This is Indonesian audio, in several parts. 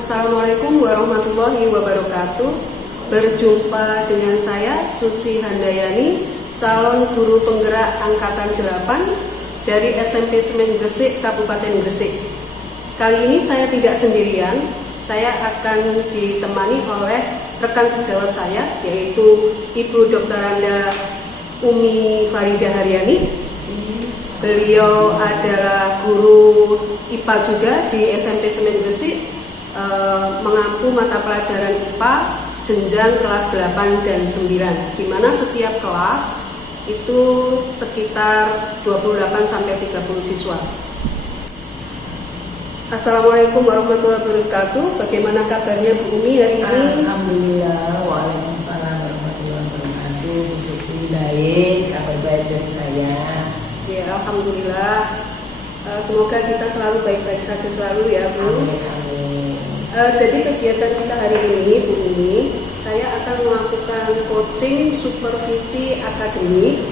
Assalamualaikum warahmatullahi wabarakatuh. Berjumpa dengan saya Susi Handayani, calon guru penggerak angkatan 8 dari SMP Semen Gresik, Kabupaten Gresik. Kali ini saya tidak sendirian, saya akan ditemani oleh rekan sejawat saya, yaitu Ibu Dr. Anda Umi Farida Haryani. Beliau adalah guru IPA juga di SMP Semen Gresik, mengampu mata pelajaran IPA jenjang kelas 8 dan 9, di mana setiap kelas itu sekitar 28 sampai 30 siswa. Assalamualaikum warahmatullahi wabarakatuh. Bagaimana kabarnya Bu Umi hari ini? Alhamdulillah, waalaikumsalam warahmatullahi wabarakatuh. Bu Susi, baik, kabar baik dari saya. Ya, alhamdulillah. Semoga kita selalu baik-baik saja selalu ya Bu. Amin. Jadi kegiatan kita hari ini Bu Umi, saya akan melakukan coaching supervisi akademik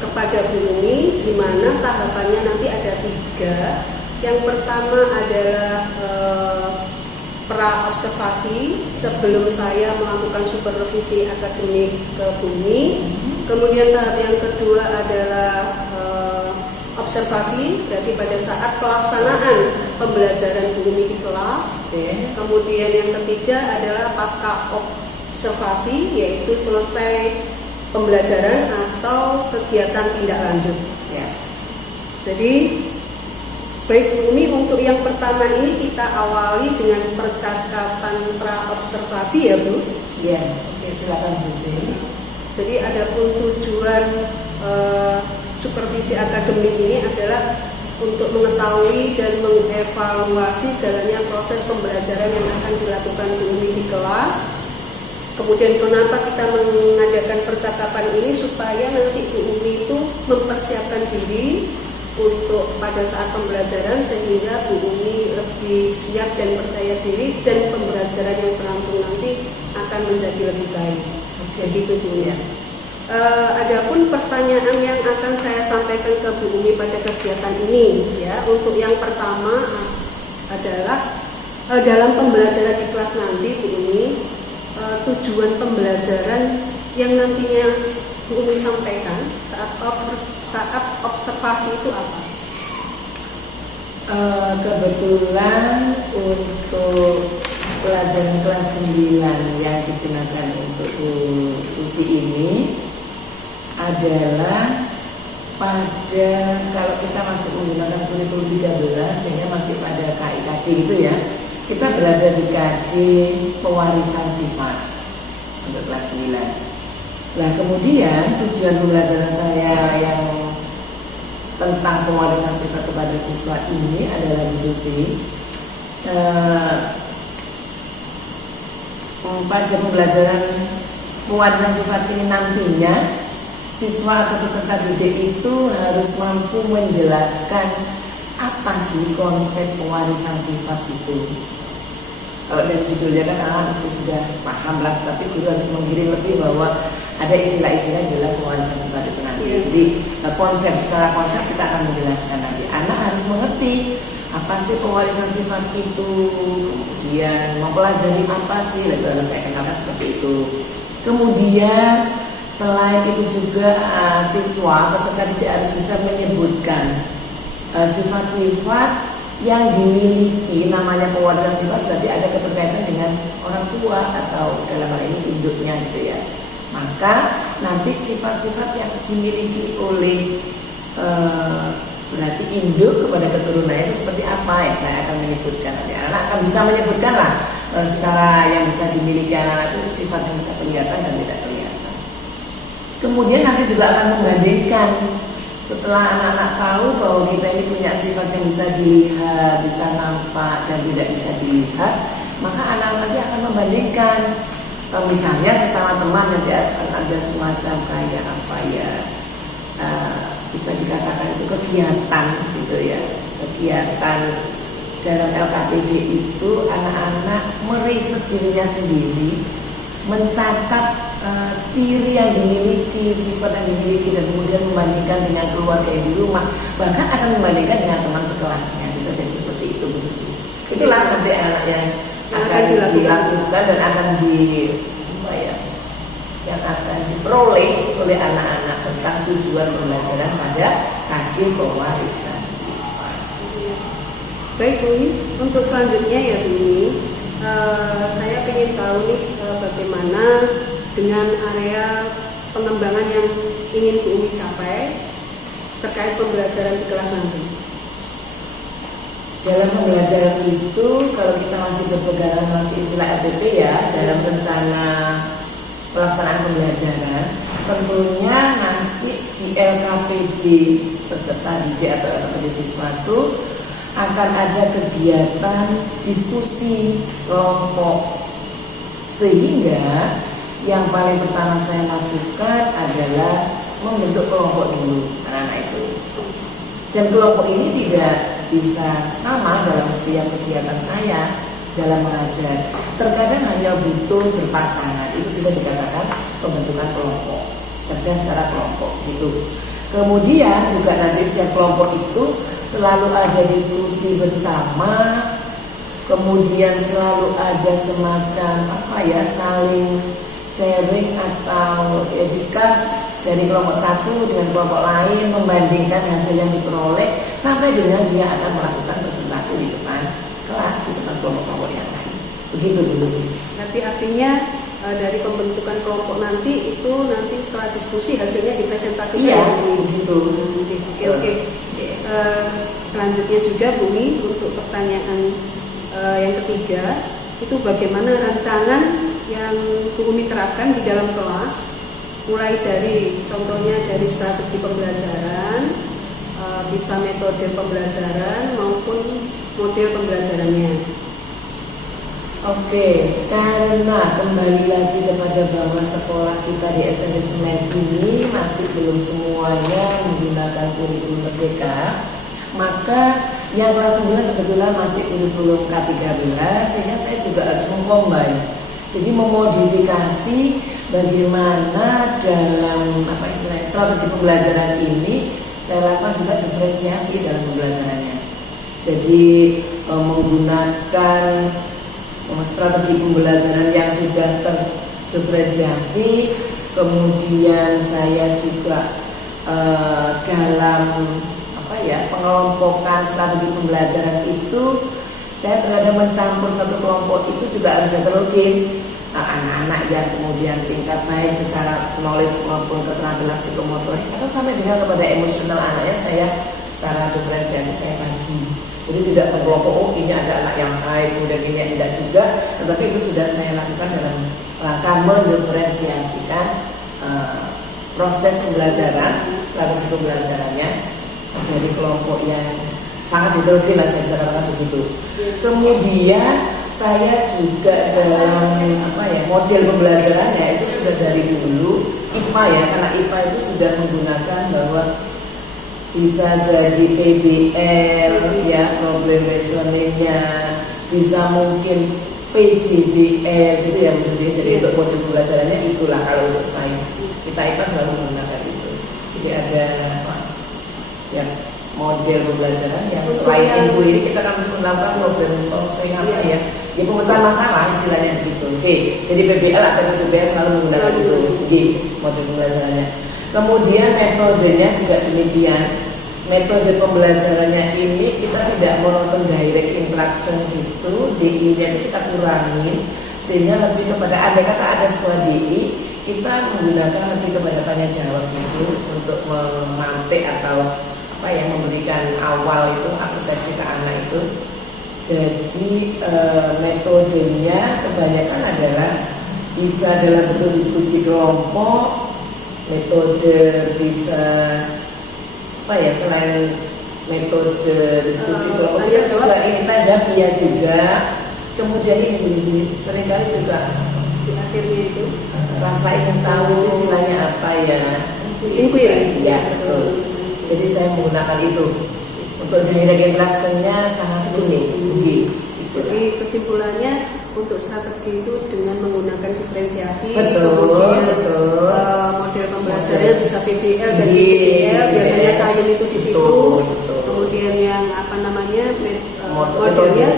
kepada Bu Umi, di mana tahapannya nanti ada 3. Yang pertama adalah pra-observasi sebelum saya melakukan supervisi akademik ke Bu Umi. Kemudian tahap yang kedua adalah observasi, berarti pada saat pelaksanaan pembelajaran Bu Umi di kelas. Kemudian yang ketiga adalah pasca observasi, yaitu selesai pembelajaran atau kegiatan tindak lanjut. Jadi baik Bu Umi, untuk yang pertama ini kita awali dengan percakapan pra-observasi ya Bu. Ya, oke, silakan Bu Susi. Jadi adapun tujuan supervisi akademik ini adalah untuk mengetahui dan mengevaluasi jalannya proses pembelajaran yang akan dilakukan Bu Umi di kelas. Kemudian kenapa kita mengadakan percakapan ini, supaya nanti Bu Umi itu mempersiapkan diri untuk pada saat pembelajaran, sehingga Bu Umi lebih siap dan percaya diri, dan pembelajaran yang berlangsung nanti akan menjadi lebih baik. Begitu Bu ya. Adapun pertanyaan yang akan saya sampaikan ke Bu Umi pada kegiatan ini ya, untuk yang pertama adalah dalam pembelajaran di kelas nanti Bu Umi, tujuan pembelajaran yang nantinya Bu Umi sampaikan saat observasi itu apa? Kebetulan untuk pelajaran kelas 9 yang digunakan untuk Bu Susi ini adalah pada, kalau kita masih menggunakan kurikulum 13 sehingga masih pada KIKD itu ya, kita berada di KD pewarisan sifat untuk kelas 9. Nah kemudian tujuan pembelajaran saya yang tentang pewarisan sifat kepada siswa ini adalah Bu Susi, pada pembelajaran pewarisan sifat ini nantinya siswa atau peserta didik itu harus mampu menjelaskan apa sih konsep pewarisan sifat itu. Kalau dari judulnya kan anak mesti sudah paham lah, tapi guru harus menggiring lebih bahwa ada istilah-istilah dalam pewarisan sifat itu nanti. Jadi secara konsep kita akan menjelaskan nanti. Anak harus mengerti apa sih pewarisan sifat itu, kemudian mempelajari apa sih, itu harus saya kenalkan seperti itu. Kemudian selain itu juga siswa peserta didik harus bisa menyebutkan sifat-sifat yang dimiliki. Namanya pewarisan sifat berarti ada keterkaitan dengan orang tua atau dalam hal ini induknya gitu ya. Maka nanti sifat-sifat yang dimiliki oleh berarti induk kepada keturunan itu seperti apa ya, saya akan menyebutkan. Nanti anak akan bisa menyebutkan lah secara yang bisa dimiliki anak itu sifat yang bisa kelihatan dan tidak kelihatan. Kemudian nanti juga akan membandingkan, setelah anak-anak tahu bahwa kita ini punya sifat yang bisa dilihat, bisa nampak dan tidak bisa dilihat, maka anak nanti akan membandingkan. Misalnya sesama teman nanti akan ada semacam kayak apa ya, bisa dikatakan itu kegiatan gitu ya. Kegiatan dalam LKPD itu anak-anak meriset dirinya sendiri mencatat ciri yang dimiliki, sifat yang dimiliki, dan kemudian membandingkan dengan keluarga yang di rumah, bahkan akan membandingkan dengan teman sekelasnya. Bisa jadi seperti itu, Bu Susi. Itulah nanti anak yang akan dilakukan dan akan yang akan diperoleh oleh anak-anak tentang tujuan pembelajaran pada KD pewarisan sifat. Baik Bu, untuk selanjutnya ya Bu, saya ingin tahu nih bagaimana dengan area pengembangan yang ingin Bu Umi capai terkait pembelajaran di kelas nanti. Dalam pembelajaran itu, kalau kita masih berpegangan masih istilah RPP ya, dalam rencana pelaksanaan pembelajaran, tentunya nanti di LKPD peserta didik atau LKPD siswa itu akan ada kegiatan diskusi kelompok, sehingga yang paling pertama saya lakukan adalah membentuk kelompok dulu anak-anak itu. Dan kelompok ini tidak bisa sama dalam setiap kegiatan saya dalam mengajar. Terkadang hanya butuh berpasangan, itu sudah dikatakan pembentukan kelompok, kerja secara kelompok gitu. Kemudian juga nanti setiap kelompok itu selalu ada diskusi bersama, kemudian selalu ada semacam saling sharing atau discuss dari kelompok satu dengan kelompok lain, membandingkan hasil yang diperoleh sampai dengan dia akan melakukan presentasi di depan kelas, di depan kelompok-kelompok yang lain. Begitu Bu Susi. Nanti artinya dari pembentukan kelompok nanti itu nanti setelah diskusi hasilnya dipresentasikan. Iya, begitu. Oke. Selanjutnya juga Bu Mi, untuk pertanyaan yang ketiga itu bagaimana rancangan yang Bu Umi terapkan di dalam kelas, mulai dari contohnya dari strategi pembelajaran, bisa metode pembelajaran maupun model pembelajarannya. Oke, karena kembali lagi kepada bahwa sekolah kita di SMP Semen ini masih belum semuanya menggunakan kurikulum merdeka, maka yang kelas 9 kebetulan masih kurikulum K13, sehingga saya juga harus mengcombine. Jadi memodifikasi bagaimana dalam strategi pembelajaran ini saya lakukan juga diferensiasi dalam pembelajarannya. Jadi menggunakan strategi pembelajaran yang sudah terdiferensiasi, kemudian saya juga dalam pengelompokan strategi pembelajaran itu saya terhadap mencampur satu kelompok itu juga harus heterogen. Anak-anak yang kemudian tingkat baik secara knowledge maupun keterampilan psikomotorik atau sampai dengan kepada emosional anaknya, saya secara diferensiasi saya bagi. Jadi tidak mengkelompok, ini ada anak yang high, kemudian ini yang tidak juga, tetapi itu sudah saya lakukan dalam rangka mendiferensiasikan proses pembelajaran, strategi pembelajarannya dari kelompok yang sangat heterogen lah, saya bisa katakan begitu. Kemudian saya juga dalam model pembelajarannya itu sudah dari dulu IPA ya, karena IPA itu sudah menggunakan bahwa bisa jadi PBL ya, problem based learning-nya, bisa mungkin PJBL gitu ya maksudnya. Jadi untuk model pembelajarannya itulah kalau untuk saya, kita IPA selalu menggunakan itu. Jadi ada model pembelajaran yang selain ilmu ini kita akan melakukan problem solving ya pemecahan masalah istilahnya begitu. Oke, jadi PBL atau PJBL selalu menggunakan itu model pembelajarannya. Kemudian metodenya juga demikian. Metode pembelajarannya ini kita tidak monoton direct interaction gitu, DI-nya itu kita kurangin sehingga lebih kepada andai kata ada sebuah DI, kita menggunakan lebih kepada tanya jawab gitu untuk memantik atau memberikan awal itu persepsi ke anak itu. Jadi metodenya kebanyakan adalah bisa dalam bentuk diskusi kelompok, metode bisa selain metode diskusi kelompok kita juga ini tajabia juga. Kemudian ini seringkali juga di akhirnya itu rasa ingin tahu itu istilahnya apa ya? Inquiry. Ya betul. Jadi saya menggunakan itu untuk direct interaction-nya sangat unik. Jadi kesimpulannya untuk strategi itu dengan menggunakan diferensiasi, Betul, kemudian betul. Model pembelajarannya bisa PBL dan PBL, biasanya sains itu di situ. Betul. Kemudian yang apa namanya Modelnya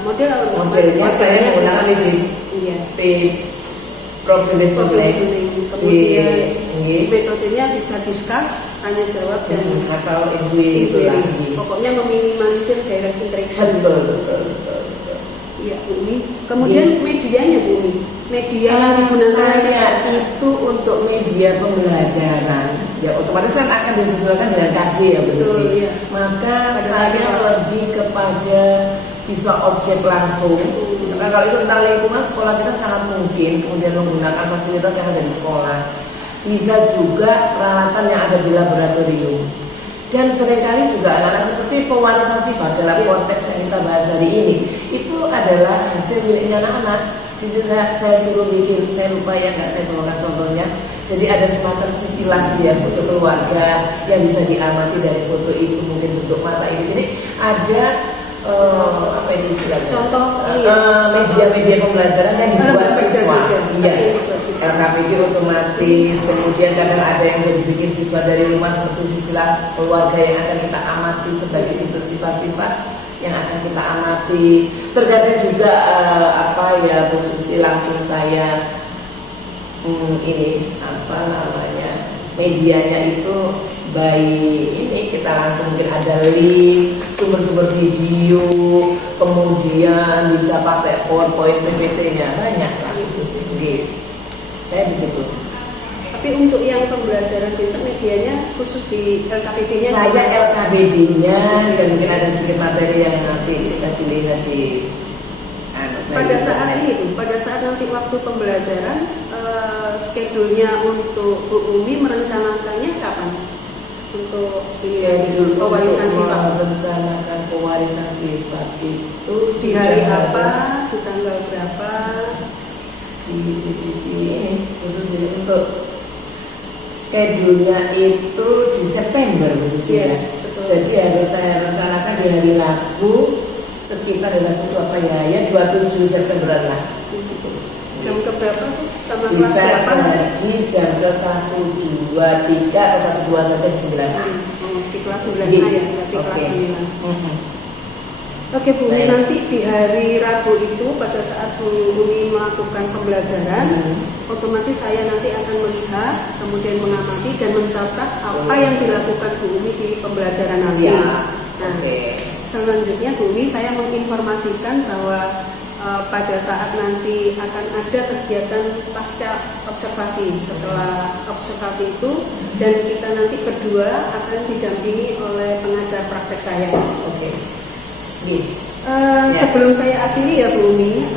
modelnya saya menggunakan iya. Problem solving. Kemudian metodenya bisa discuss, tanya jawab dan atau itu lagi. Pokoknya meminimalisir direct interaction. Betul. Iya, Bu Umi. Kemudian medianya, Bu Umi. Media yang digunakan itu untuk media pembelajaran. Ya otomatis kan akan disesuaikan dengan KD ya Bu Susi. Iya. Maka Pada saya lebih kepada bisa objek langsung. Karena kalau itu tentang lingkungan sekolah kita sangat mungkin kemudian menggunakan fasilitas yang ada di sekolah. Bisa juga peralatan yang ada di laboratorium. Dan seringkali juga anak-anak seperti pewarisan sifat dalam konteks yang kita bahas hari ini itu adalah hasil miliknya anak-anak. Jadi saya suruh bikin, saya lupa ya nggak saya bawakan contohnya. Jadi ada semacam sisilah ya foto keluarga yang bisa diamati dari foto itu, mungkin bentuk mata ini. Jadi ada apa itu istilahnya? Contoh media-media pembelajaran yang dibuat siswa. Iya. LKPD otomatis, kemudian kadang ada yang sudah dibikin siswa dari rumah seperti sisilah keluarga yang akan kita amati sebagai bentuk sifat-sifat yang akan kita amati. Terkadang juga khususnya langsung saya medianya itu ini kita langsung mungkin ada link sumber-sumber video, kemudian bisa pakai PowerPoint, PPT-nya banyak lah khusus ini. Saya begitu. Tapi untuk yang pembelajaran besok medianya khusus di LKPD-nya? Saya LKPD-nya dan mungkin ada sedikit materi yang nanti bisa dilihat di pada saat nanti waktu pembelajaran, schedule-nya untuk Bu Umi merencanakannya kapan? Untuk pewarisan sifat. Merencanakan pewarisan sifat itu di hari apa, di tanggal berapa? Ini khusus untuk schedule-nya itu di September khususnya. Jadi harus saya rencanakan di hari Rabu sekitar hari Rabu itu apa ya 27 September lah. Jam ke berapa tuh? Sama bisa kelas jadi jam ke 1, 2, 3 atau 1, 2 saja di 9. Di kelas 9 ya, berarti kelas 9. Oke Bu Umi, nanti di hari Rabu itu pada saat Bu Umi melakukan pembelajaran, otomatis saya nanti akan melihat, kemudian mengamati dan mencatat apa yang dilakukan Bu Umi di pembelajaran nanti. Selanjutnya Bu Umi, saya menginformasikan bahwa pada saat nanti akan ada kegiatan pasca observasi. Setelah observasi itu, dan kita nanti berdua akan didampingi oleh pengajar praktek saya. Sebelum saya akhiri ya Bu Umi,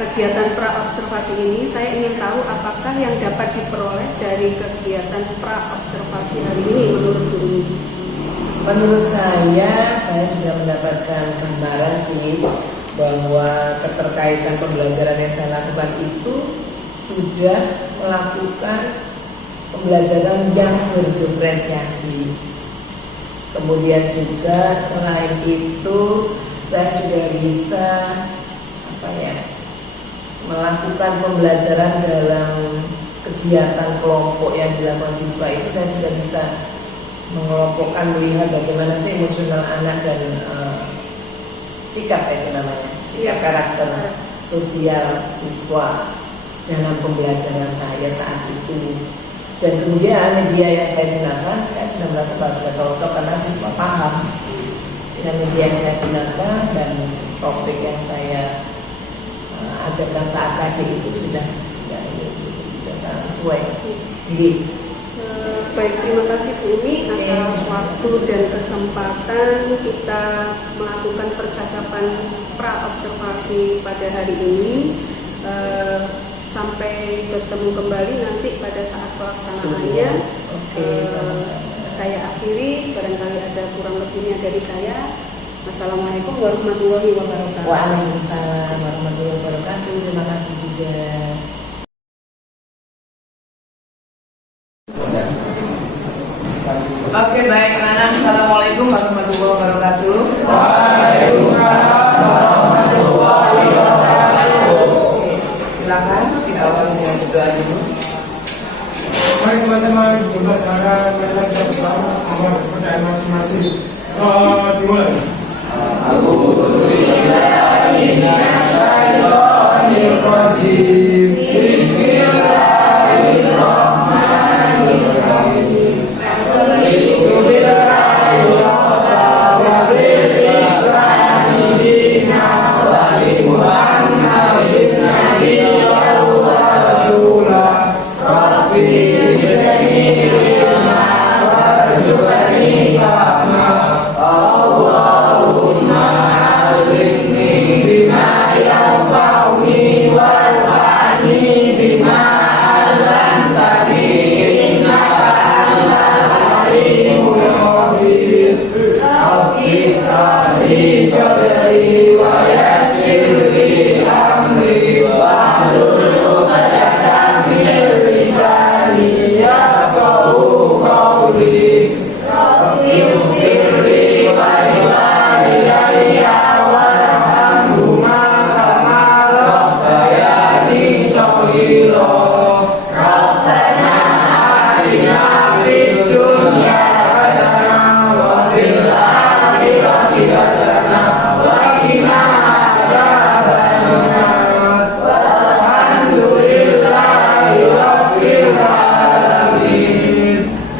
kegiatan pra-observasi ini saya ingin tahu apakah yang dapat diperoleh dari kegiatan pra-observasi hari ini menurut Bu Umi? Menurut saya sudah mendapatkan gambaran sih bahwa keterkaitan pembelajaran yang saya lakukan itu sudah melakukan pembelajaran yang berdiferensiasi. Kemudian juga selain itu saya sudah bisa melakukan pembelajaran dalam kegiatan kelompok yang dilakukan siswa itu. Saya sudah bisa mengelompokkan, melihat bagaimana sih emosional anak dan sikap karakter sosial siswa dalam pembelajaran saya saat itu. Dan kemudian media yang saya gunakan, saya sudah merasa bahwa sudah cocok karena siswa paham dengan media yang saya gunakan dan topik yang saya ajarkan saat KD itu sudah sangat sesuai. Baik, terima kasih Bu Umi atas waktu dan kesempatan kita melakukan percakapan pra-observasi pada hari ini. Sampai bertemu kembali nanti pada saat pelaksanaannya. Saya akhiri, barangkali ada kurang lebihnya dari saya. Assalamualaikum warahmatullahi wabarakatuh. Waalaikumsalam warahmatullahi wabarakatuh. Terima kasih juga. Oke, baik anak-anak. Assalamualaikum warahmatullahi wabarakatuh. Waalaikumsalam warahmatullahi wabarakatuh. awal dengan berdoa dulu. Baik teman-teman, semoga cara mereka bisa bersama amal percaya masing-masing. Dimulai.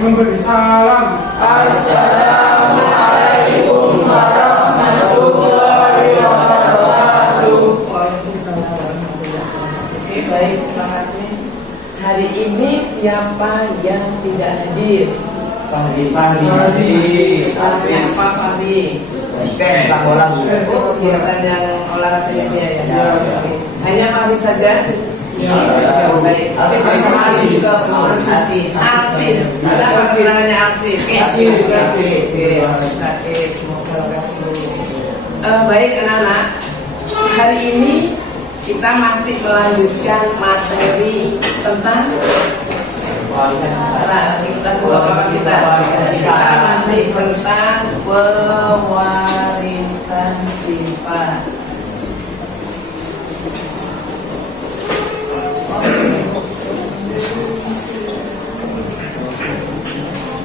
Memberi salam. Assalamualaikum warahmatullahi wabarakatuh. Waalaikumsalam warahmatullahi wabarakatuh. Oke, baik, terima kasih. Hari ini siapa yang tidak hadir? Fahri. Fahri apa Fahri? Oh, kegiatan yang olahraga dia ya. Oke. Hanya Fahri saja. Baik. Oke, sama Arif juga Arif. Kenapa kebilangannya Arif? Oke, sakit. Semoga lekas sembuh. Baik anak-anak. Hari ini kita masih melanjutkan materi tentang kita masih tentang pewarisan sifat.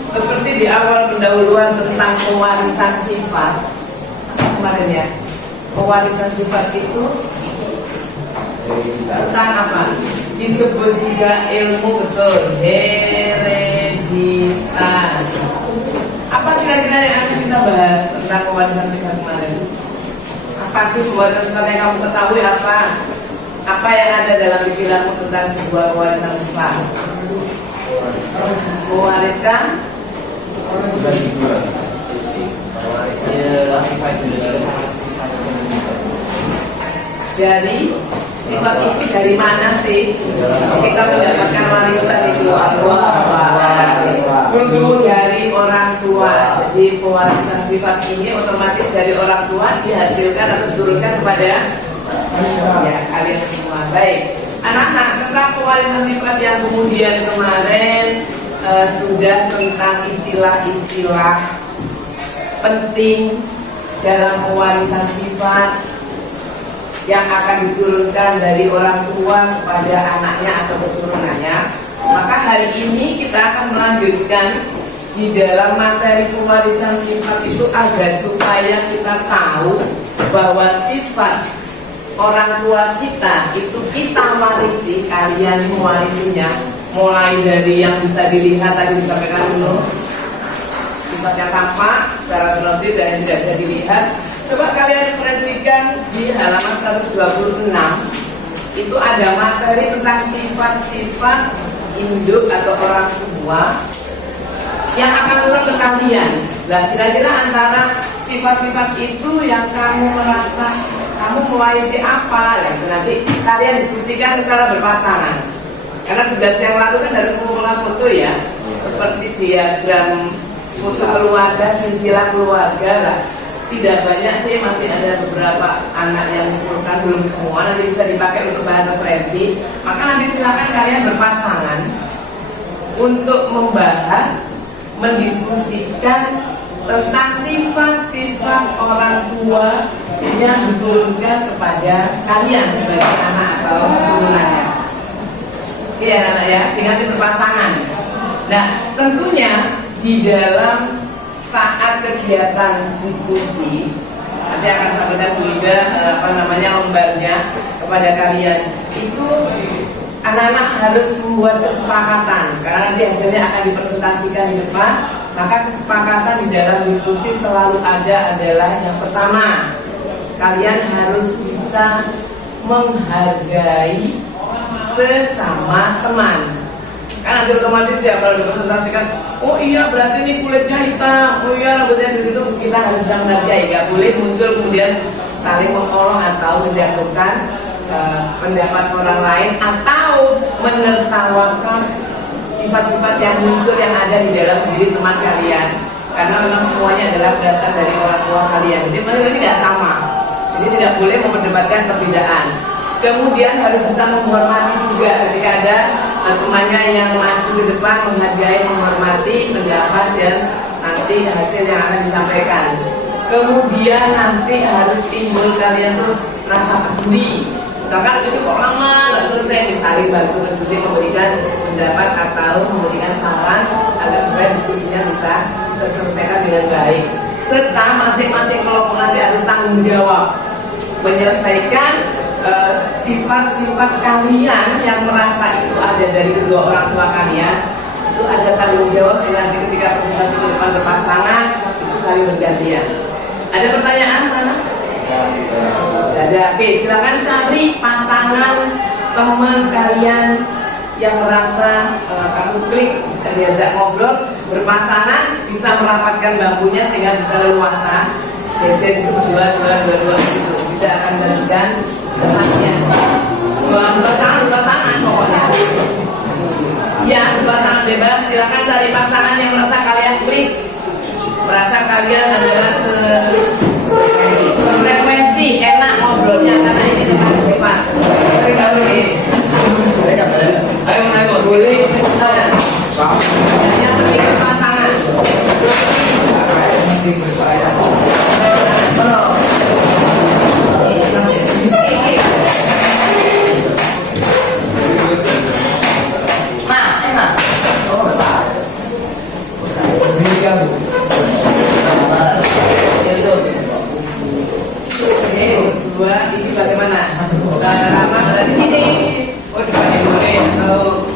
Seperti di awal pendahuluan tentang pewarisan sifat kemarin ya, pewarisan sifat itu tentang apa? Disebut juga ilmu betul, hereditas. Apa kira-kira yang akan kita bahas tentang pewarisan sifat kemarin? Apa sih pewarisan sifat yang kamu ketahui apa? Apa yang ada dalam pikiranmu tentang sebuah pewarisan sifat? Mewariskan dari sifat itu dari mana sih kita mendapatkan warisan itu? Dari orang tua. Jadi pewarisan sifat ini otomatis dari orang tua dihasilkan atau diturunkan kepada ya, kalian semua. Baik, anak-anak, tentang pewarisan sifat yang kemudian kemarin sudah tentang istilah-istilah penting dalam pewarisan sifat yang akan diturunkan dari orang tua kepada anaknya atau keturunannya. Maka hari ini kita akan melanjutkan di dalam materi pewarisan sifat itu agar supaya kita tahu bahwa sifat orang tua kita itu kita warisi, kalian mewarisinya, mulai dari yang bisa dilihat tadi disampaikan dulu, sifatnya tampak secara relatif dan yang tidak bisa dilihat. Coba kalian refleksikan di halaman 126. Itu ada materi tentang sifat-sifat induk atau orang tua yang akan turun ke kalian. Nah, kira-kira antara sifat-sifat itu yang kamu merasa kamu mewarisi apa? Nah, nanti kalian diskusikan secara berpasangan. Karena tugas yang lalu kan harus mengumpulkan foto ya, seperti diagram foto keluarga, silsilah keluarga lah. Tidak banyak sih, masih ada beberapa anak yang mengumpulkan, belum semua, nanti bisa dipakai untuk bahan referensi. Maka nanti silakan kalian berpasangan untuk membahas, mendiskusikan tentang sifat-sifat orang tua yang diturunkan kepada kalian sebagai anak atau keturunannya. Oke ya anak ya, sehingga nanti berpasangan. Nah, tentunya di dalam saat kegiatan diskusi nanti akan sampaikan Bu Ida lembarnya kepada kalian. Itu anak-anak harus membuat kesepakatan karena nanti hasilnya akan dipresentasikan di depan. Maka kesepakatan di dalam diskusi selalu ada adalah yang pertama, kalian harus bisa menghargai sesama teman. Kan nanti otomatis ya kalau dipresentasikan, oh iya berarti ini kulitnya hitam, oh iya rambutnya begitu, kita harus bisa menghargai. Gak boleh muncul kemudian saling mengolong atau menjatuhkan pendapat orang lain atau menertawakan sifat-sifat yang muncul yang ada di dalam diri teman kalian, karena memang semuanya adalah berasal dari orang tua kalian. Jadi mereka tidak sama, jadi tidak boleh memperdebatkan perbedaan. Kemudian harus bisa menghormati juga ketika ada temannya yang maju ke depan, menghargai, menghormati pendapat dan nanti hasil yang akan disampaikan. Kemudian nanti harus timbul kalian terus rasa peduli. Misalkan itu kok lama nggak selesai, saling bantu memberikan pendapat atau memberikan saran agar supaya diskusinya bisa terselesaikan dengan baik. Serta masing-masing kelompok nanti harus tanggung jawab menyelesaikan sifat-sifat kalian yang merasa itu ada dari kedua orang tua kalian. Itu ada tanggung jawab sehingga nanti ketika presentasi ke depan berpasangan itu saling bergantian. Ada pertanyaan sana? Ada. Oke, silakan cari pasangan teman kalian yang merasa kamu klik, bisa diajak ngobrol, berpasangan, bisa merapatkan bangkunya sehingga bisa leluasa. Jajan itu dua gitu, tidak akan gantikan temannya. Berpasangan pokoknya. Ya, berpasangan bebas. Silakan cari pasangan yang merasa kalian klik, merasa kalian adalah frekuensi, enak ngobrolnya karena ini dengan sifat. Ayo naik boleh. Yang penting pasangan. Dua, ini bagaimana? Rama berarti ini. Oh, dipakai boleh atau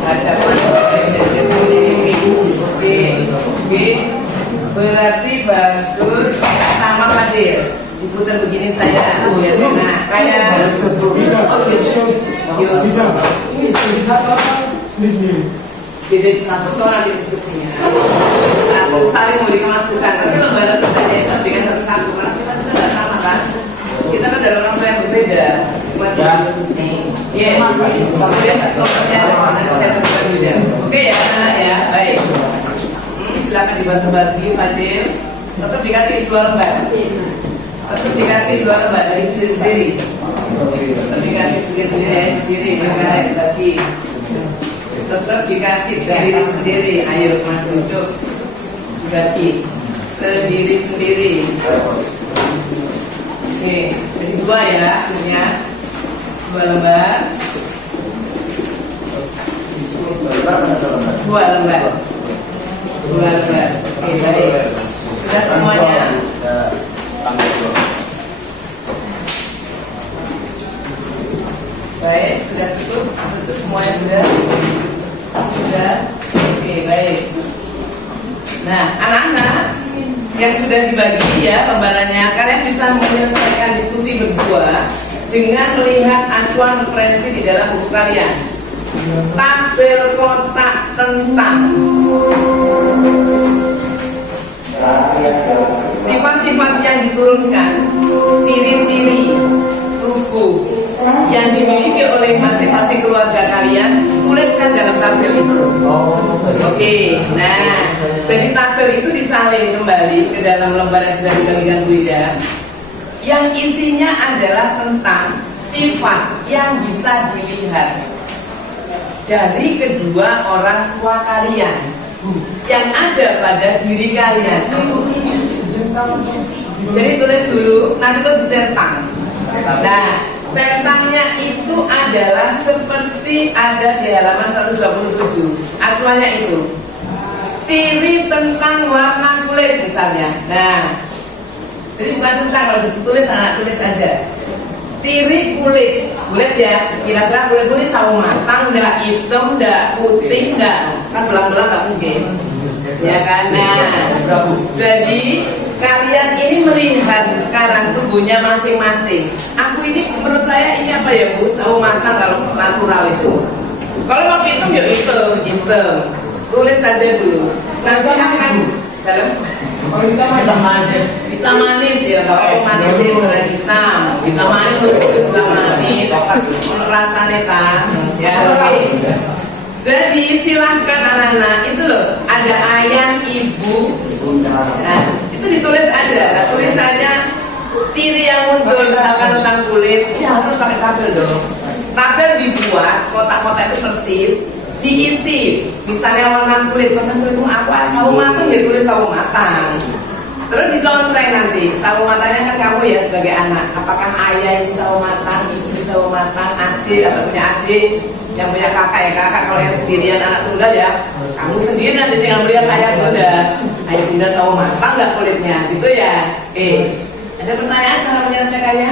ada B berarti bagus sama Fadil. Diputar begini saya. Ya, nah, kayak beda di satu orang di diskusinya. Satu saling mau dikemasukan. Tapi lembaga kerjanya dengan satu-satu karena sifat kita nggak sama kan. Kita kan dari orang tua yang berbeda, cuma di diskusi. Yes, kemudian contohnya saya terlibat juga. Oke ya, anak ya, baik. Silakan dibagi-bagi, Fadil. Tetap dikasih 2 lembar. Tetap dikasih 2 lembar dari sendiri-sendiri. Tetap dikasih sendiri-sendiri, jangan bagi. Tetap dikasih sendiri-sendiri. Ayo masuk dibagi sendiri-sendiri. Oke, jadi 2 ya, punya 2 lembar. 2 lembar. 2 lembar. Oke, baik. Sudah semuanya. Baik, sudah cukup. Tutup semuanya sudah. Sudah. Oke, baik. Nah, anak-anak yang sudah dibagi ya lembarannya, kalian bisa menyelesaikan diskusi berdua dengan melihat acuan referensi di dalam buku kalian. Tabel kotak tentang sifat-sifat yang diturunkan, ciri-ciri tubuh yang dimiliki oleh masing-masing keluarga kalian, tuliskan dalam tabel itu. Oke, nah, jadi tabel itu disalin kembali ke dalam lembar yang sudah dibagikan Bu Ida, yang isinya adalah tentang sifat yang bisa dilihat dari kedua orang tua kalian yang ada pada diri kalian. Jadi tulis dulu, nanti itu dicetak. Nah, Centangnya itu adalah seperti ada di halaman 127. Acuannya itu ciri tentang warna kulit misalnya. Nah, jadi bukan tentang, kalau ditulis anak tulis saja. Ciri kulit ya. Kira-kira kulit sawo matang, enggak hitam, enggak putih, enggak kan belang-belang enggak mungkin. Ya kan? Nah, jadi kalian ini melihat sekarang tubuhnya masing-masing. Aku ini menurut saya ini apa ya Bu? Sawo matang kalau natural itu. Kalau mau hitam ya hitam. Tulis saja dulu. Nanti akan dalam hitam manis ya. Kalau manis itu hitam. Hitam manis hitam manis. Rasanya tak. Ya. Oke. Jadi silahkan anak-anak itu loh, ada ayah, ibu. Nah, itu ditulis aja. Nah, tulis saja ciri yang muncul misalkan tentang kulit. Ya harus pakai tabel dong. Tabel dibuat kotak-kotak itu persis, diisi. Misalnya warna kulit, warna kulit itu apa? Sawo matang, ya tulis sawo matang. Terus dicontreng nanti, sawo matangnya kan kamu ya sebagai anak. Apakah ayah ini sawo matang, ibu sawo matang, adik atau punya adik, yang punya kakak ya kakak. Kalau yang sendirian anak tunggal ya, kamu sendiri nanti tinggal melihat ayah bunda. Ayah bunda sawo matang nggak kulitnya, gitu ya. Ada pertanyaan cara menyelesaikannya?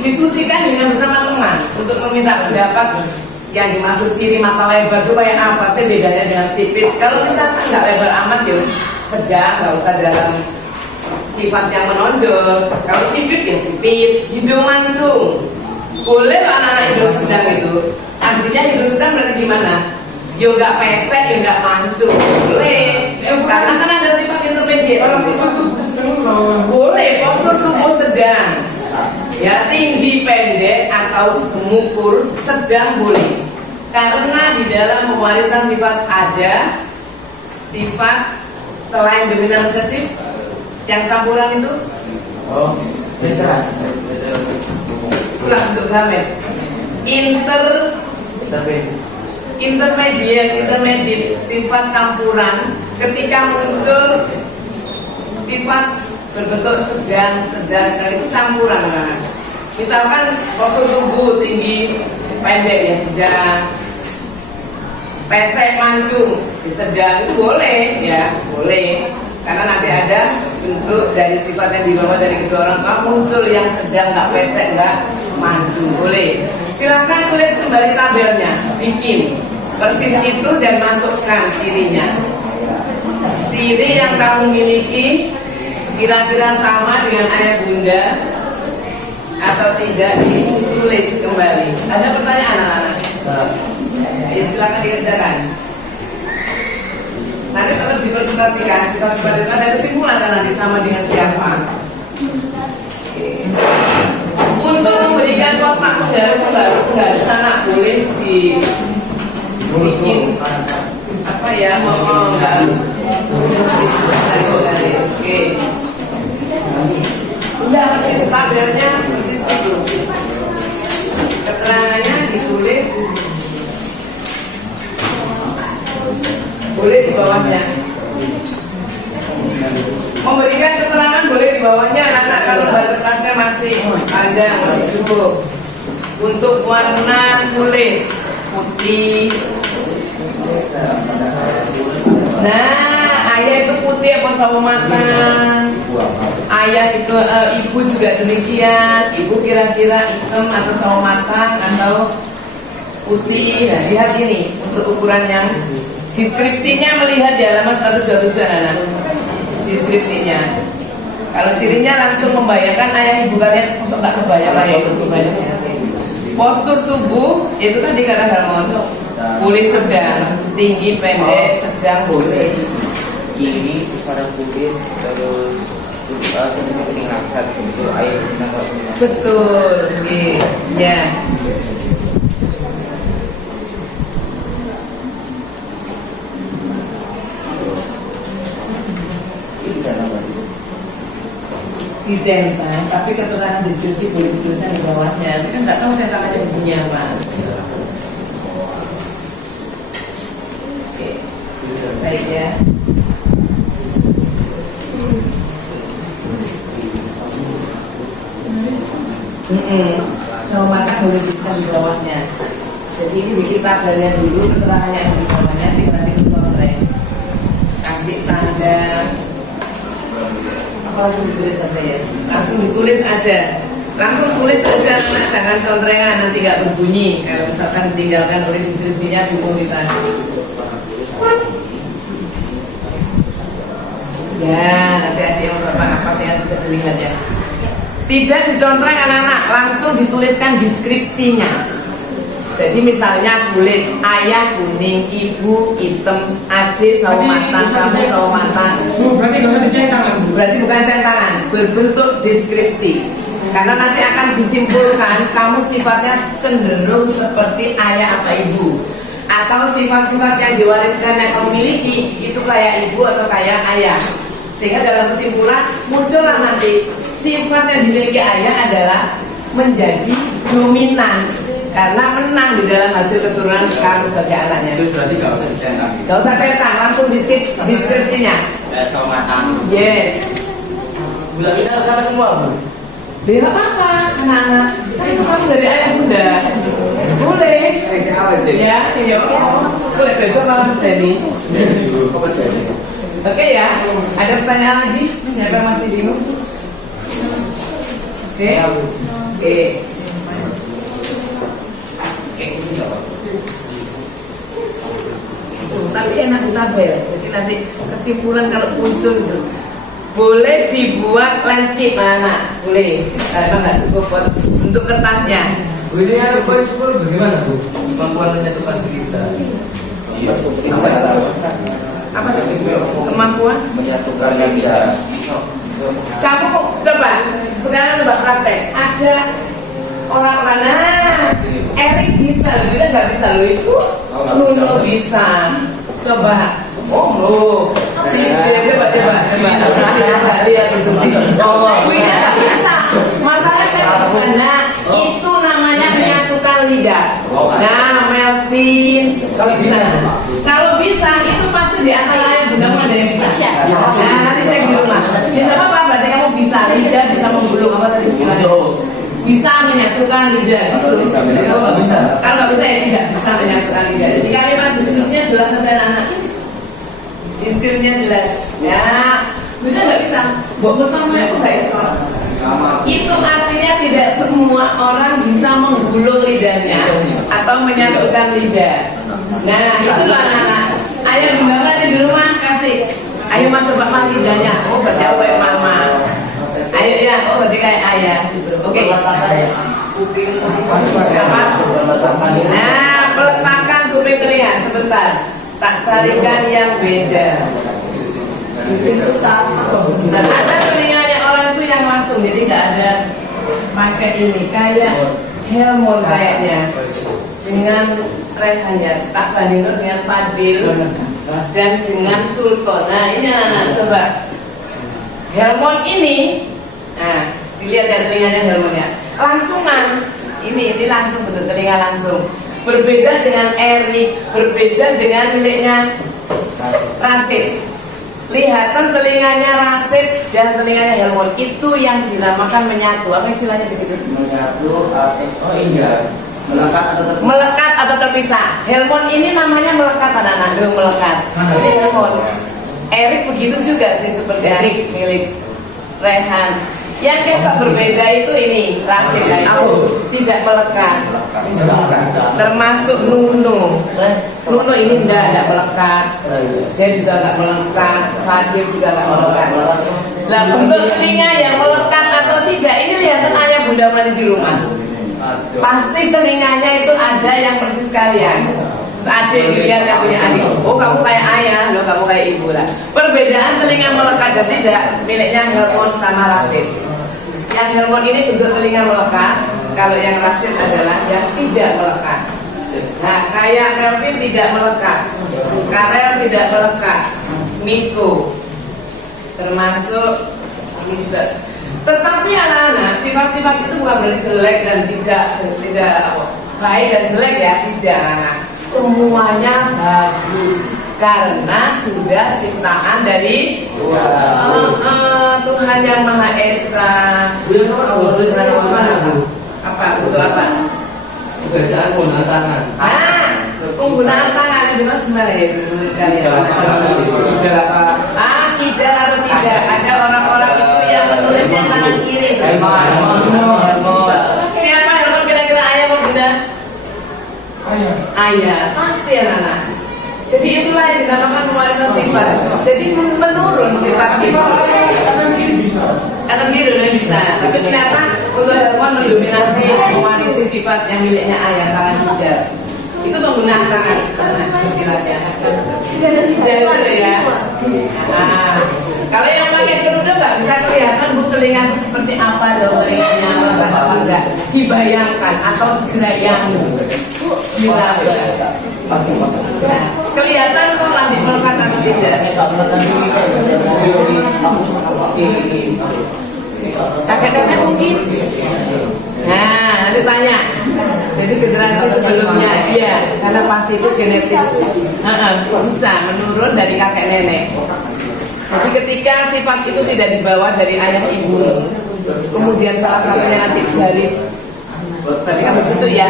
Diskusikan dengan bersama teman untuk meminta pendapat yang dimaksud ciri mata lebar itu kayak apa sih bedanya dengan sipit. Kalau misalkan nggak lebar amat ya sedang, nggak usah dalam sifat yang menonjol. Kalau sipit ya sipit. Hidung mancung boleh anak-anak hidung sedang itu. Artinya hidung sedang berarti gimana? Yo nggak pesek, yo nggak mancung, boleh. Karena kan ada sifat intermediate. Boleh postur tubuh sedang, ya tinggi pendek atau gemuk kurus sedang boleh. Karena di dalam pewarisan sifat ada sifat selain dominan resesif yang campuran itu. Oh, bisa. Itulah bentuk gamet. Intermediate sifat campuran ketika muncul sifat berbentuk sedang sekali itu campuran kan. Misalkan postur tubuh tinggi pendek ya sedang, pesek mancung di sedang itu boleh ya, boleh. Karena nanti ada bentuk dari sifat yang dibawa dari kedua orang tua muncul yang sedang, nggak pesek, nggak mancung, boleh. Silahkan tulis kembali tabelnya, bikin persis itu dan masukkan cirinya. Ciri yang kamu miliki kira-kira sama dengan ayah bunda atau tidak, ditulis kembali. Ada pertanyaan anak-anak? Ya, silakan dikerjakan. Nanti tetap dipresentasikan sifat-sifat itu, ada kesimpulan kan nanti sama dengan siapa. Untuk memberikan kotak penggaris anak boleh dibikin apa ya, menggaris. Oke. Udah persis tabelnya persis itu. Keterangannya ditulis. Boleh di bawahnya. Memberikan keterangan boleh di bawahnya anak-anak kalau kertasnya masih panjang, masih cukup. Untuk warna kulit putih. Nah, ayah itu putih apa sawo matang? Ayah itu ibu juga demikian. Ibu kira-kira hitam atau sawo matang atau putih. Nah, lihat ini untuk ukuran yang deskripsinya melihat di halaman 127 anak. Deskripsinya. Kalau cirinya langsung membayangkan ayah ibu kalian, masuk nggak kebayang ayah ibu kalian. Postur tubuh itu kan dikata Halmon, kulit sedang, tinggi pendek sedang boleh. Kiri pada kulit terus peningkatan untuk air Betul, ya. Dicentang, tapi keterangan deskripsi boleh dituliskan di bawahnya. Tapi kan nggak tahu centangannya bunyinya apa. Oke, baik ya. sawo matang boleh dituliskan di bawahnya. Jadi ini bikin tabelnya dulu, keterangannya yang di bawahnya, tinggal dicontreng. Kasih tanda. Apa langsung ditulis aja ya? Langsung ditulis aja. Langsung tulis aja, jangan contrengan, nanti nggak berbunyi. Kalau misalkan ditinggalkan oleh deskripsinya buku kita. Ya, nanti aja yang berapa apa sih yang bisa dilihat ya. Tidak dicontreng anak-anak, langsung dituliskan deskripsinya. Jadi misalnya kulit ayah kuning, ibu hitam, adik sawo matang, kamu sawo matang. Bu, berarti nggak usah dicetak lagi, Bu. Berarti bukan centangan, berbentuk deskripsi. Karena nanti akan disimpulkan kamu sifatnya cenderung seperti ayah apa ibu, atau sifat-sifat yang diwariskan yang kamu miliki itu kayak ibu atau kayak ayah. Sehingga dalam kesimpulan muncullah nanti sifat yang dimiliki ayah adalah menjadi dominan karena menang di dalam hasil keturunan kamu sebagai anaknya. Itu berarti nggak usah dicetak. Gak usah cetak, langsung deskripsinya. Sawo matang. Yes. Gula bisa sama semua, Bu. Dia nggak apa-apa, anak-anak. Kan itu kamu dari ayah bunda. Boleh. Ya, iya. Boleh besok malam tadi. Oke ya. Ada pertanyaan lagi? Siapa yang masih bingung? Oke. Oke. Tapi enak di tabel. Jadi nanti kesimpulan kalau muncul itu boleh dibuat landscape anak, boleh. Emang nggak cukup buat untuk kertasnya. Bu, ini yang poin 10 bagaimana, Bu? Kemampuan menyatukan kita. Iya. Apa sih kemampuan? Menyatukan kita. Kamu coba sekarang coba praktek. Ada orang-orang, Erik bisa, kita nggak bisa loh itu. Nuno bisa. Coba. Oh no, si dia coba lihat itu. Oh, punya nggak bisa. Masalah saya sana itu namanya menyatukan lidah. Nah, Melvin bisa. Kalau bisa itu pasti di antara yang benar ada yang bisa. Nah, nanti cek di rumah. Tidak apa-apa, berarti kamu bisa lidah bisa menggulung apa tadi istilahnya. Bisa menyatukan lidah. Kalau nggak bisa ya tidak bisa menyatukan lidah. Jadi kalimat deskripsinya jelas saja anak. Deskripsinya jelas. Ya, bisa nggak bisa. Bok sama itu nggak bisa. Itu artinya tidak semua orang bisa menggulung lidahnya atau menyatukan lidah. Nah, itu anak-anak. Ayah bunda di rumah kasih. Ayo ma coba mah lidahnya. Oh, berarti aku kayak mama. Ayo ya, oh berarti kayak ayah gitu. Oke. Apa? Nah, peletakan kuping telinga sebentar. Tak carikan yang beda. Dan ada telinganya orang itu yang langsung, jadi nggak ada pakai ini kayak Helmon kayaknya dengan Rehannya. Tak bandingkan dengan Fadil dan dengan Sultan. Nah ini anak-anak coba Helmon ini, nah dilihat ya telinganya Helmonnya langsungan. Ini langsung betul telinga langsung. Berbeda dengan Erik, berbeda dengan miliknya Rasid. Lihatan telinganya Rasid dan telinganya Helmon itu yang dinamakan menyatu. Apa istilahnya di situ? Menyatu. Oh iya. Melekat atau terpisah. Helmon ini namanya melekat anak-anak, melekat. Ini Helmon. Erik begitu juga sih seperti Erik milik Rehan. Yang kita berbeda itu ini Rasid itu tidak melekat. Termasuk Nuno. Nuno ini tidak melekat. Dia juga nggak melekat. Fadil juga nggak melekat. Nah, bentuk telinga yang melekat atau tidak ini lihat ayah bunda mana di rumah. Pasti telinganya itu ada yang persis kalian. Terus adik dilihat yang punya adik. Oh kamu kayak ayah, loh kamu kayak ibu lah. Perbedaan telinga melekat dan tidak miliknya Helmon sama Rasid. Yang Helmon ini bentuk telinga melekat. Kalau yang Rasid adalah yang tidak melekat. Nah kayak Melvin tidak melekat, Karel tidak melekat, Miko termasuk ini juga. Tetapi anak-anak sifat-sifat itu bukan berarti jelek dan tidak apa, baik dan jelek ya, tidak anak. Semuanya bagus karena sudah ciptaan dari Tuhan yang Maha Esa. Allah Subhanahu wa Ta'ala. Apa? Butuh apa? Kebiasaan penggunaan tangan. Penggunaan tangan itu mas gimana ya menurut kalian? Tidak atau tidak. Ada orang-orang itu yang menulisnya tangan kiri. Siapa yang kira-kira ayah apa bunda? Ayah. Pasti anak-anak. Jadi itulah yang dinamakan pewarisan sifat. Jadi menurun sifat itu. Anak kiri udah bisa. Tapi ternyata untuk hewan mendominasi mewarisi sifat yang miliknya ayah tangan hijau. Itu penggunaan tangan. Istilahnya. Hijau itu ya. Kalau yang pakai kerudung nggak bisa kelihatan bu telinga itu seperti apa dong telinganya apa enggak dibayangkan atau digerayangi bila kelihatan kok lanjut makan atau tidak kakek-kakek mungkin nanti tanya jadi generasi sebelumnya iya karena pasti itu genetis bisa menurun dari kakek nenek. Jadi ketika sifat itu tidak dibawa dari ayah ibu, kemudian salah satunya nanti dari berarti kamu cucu ya,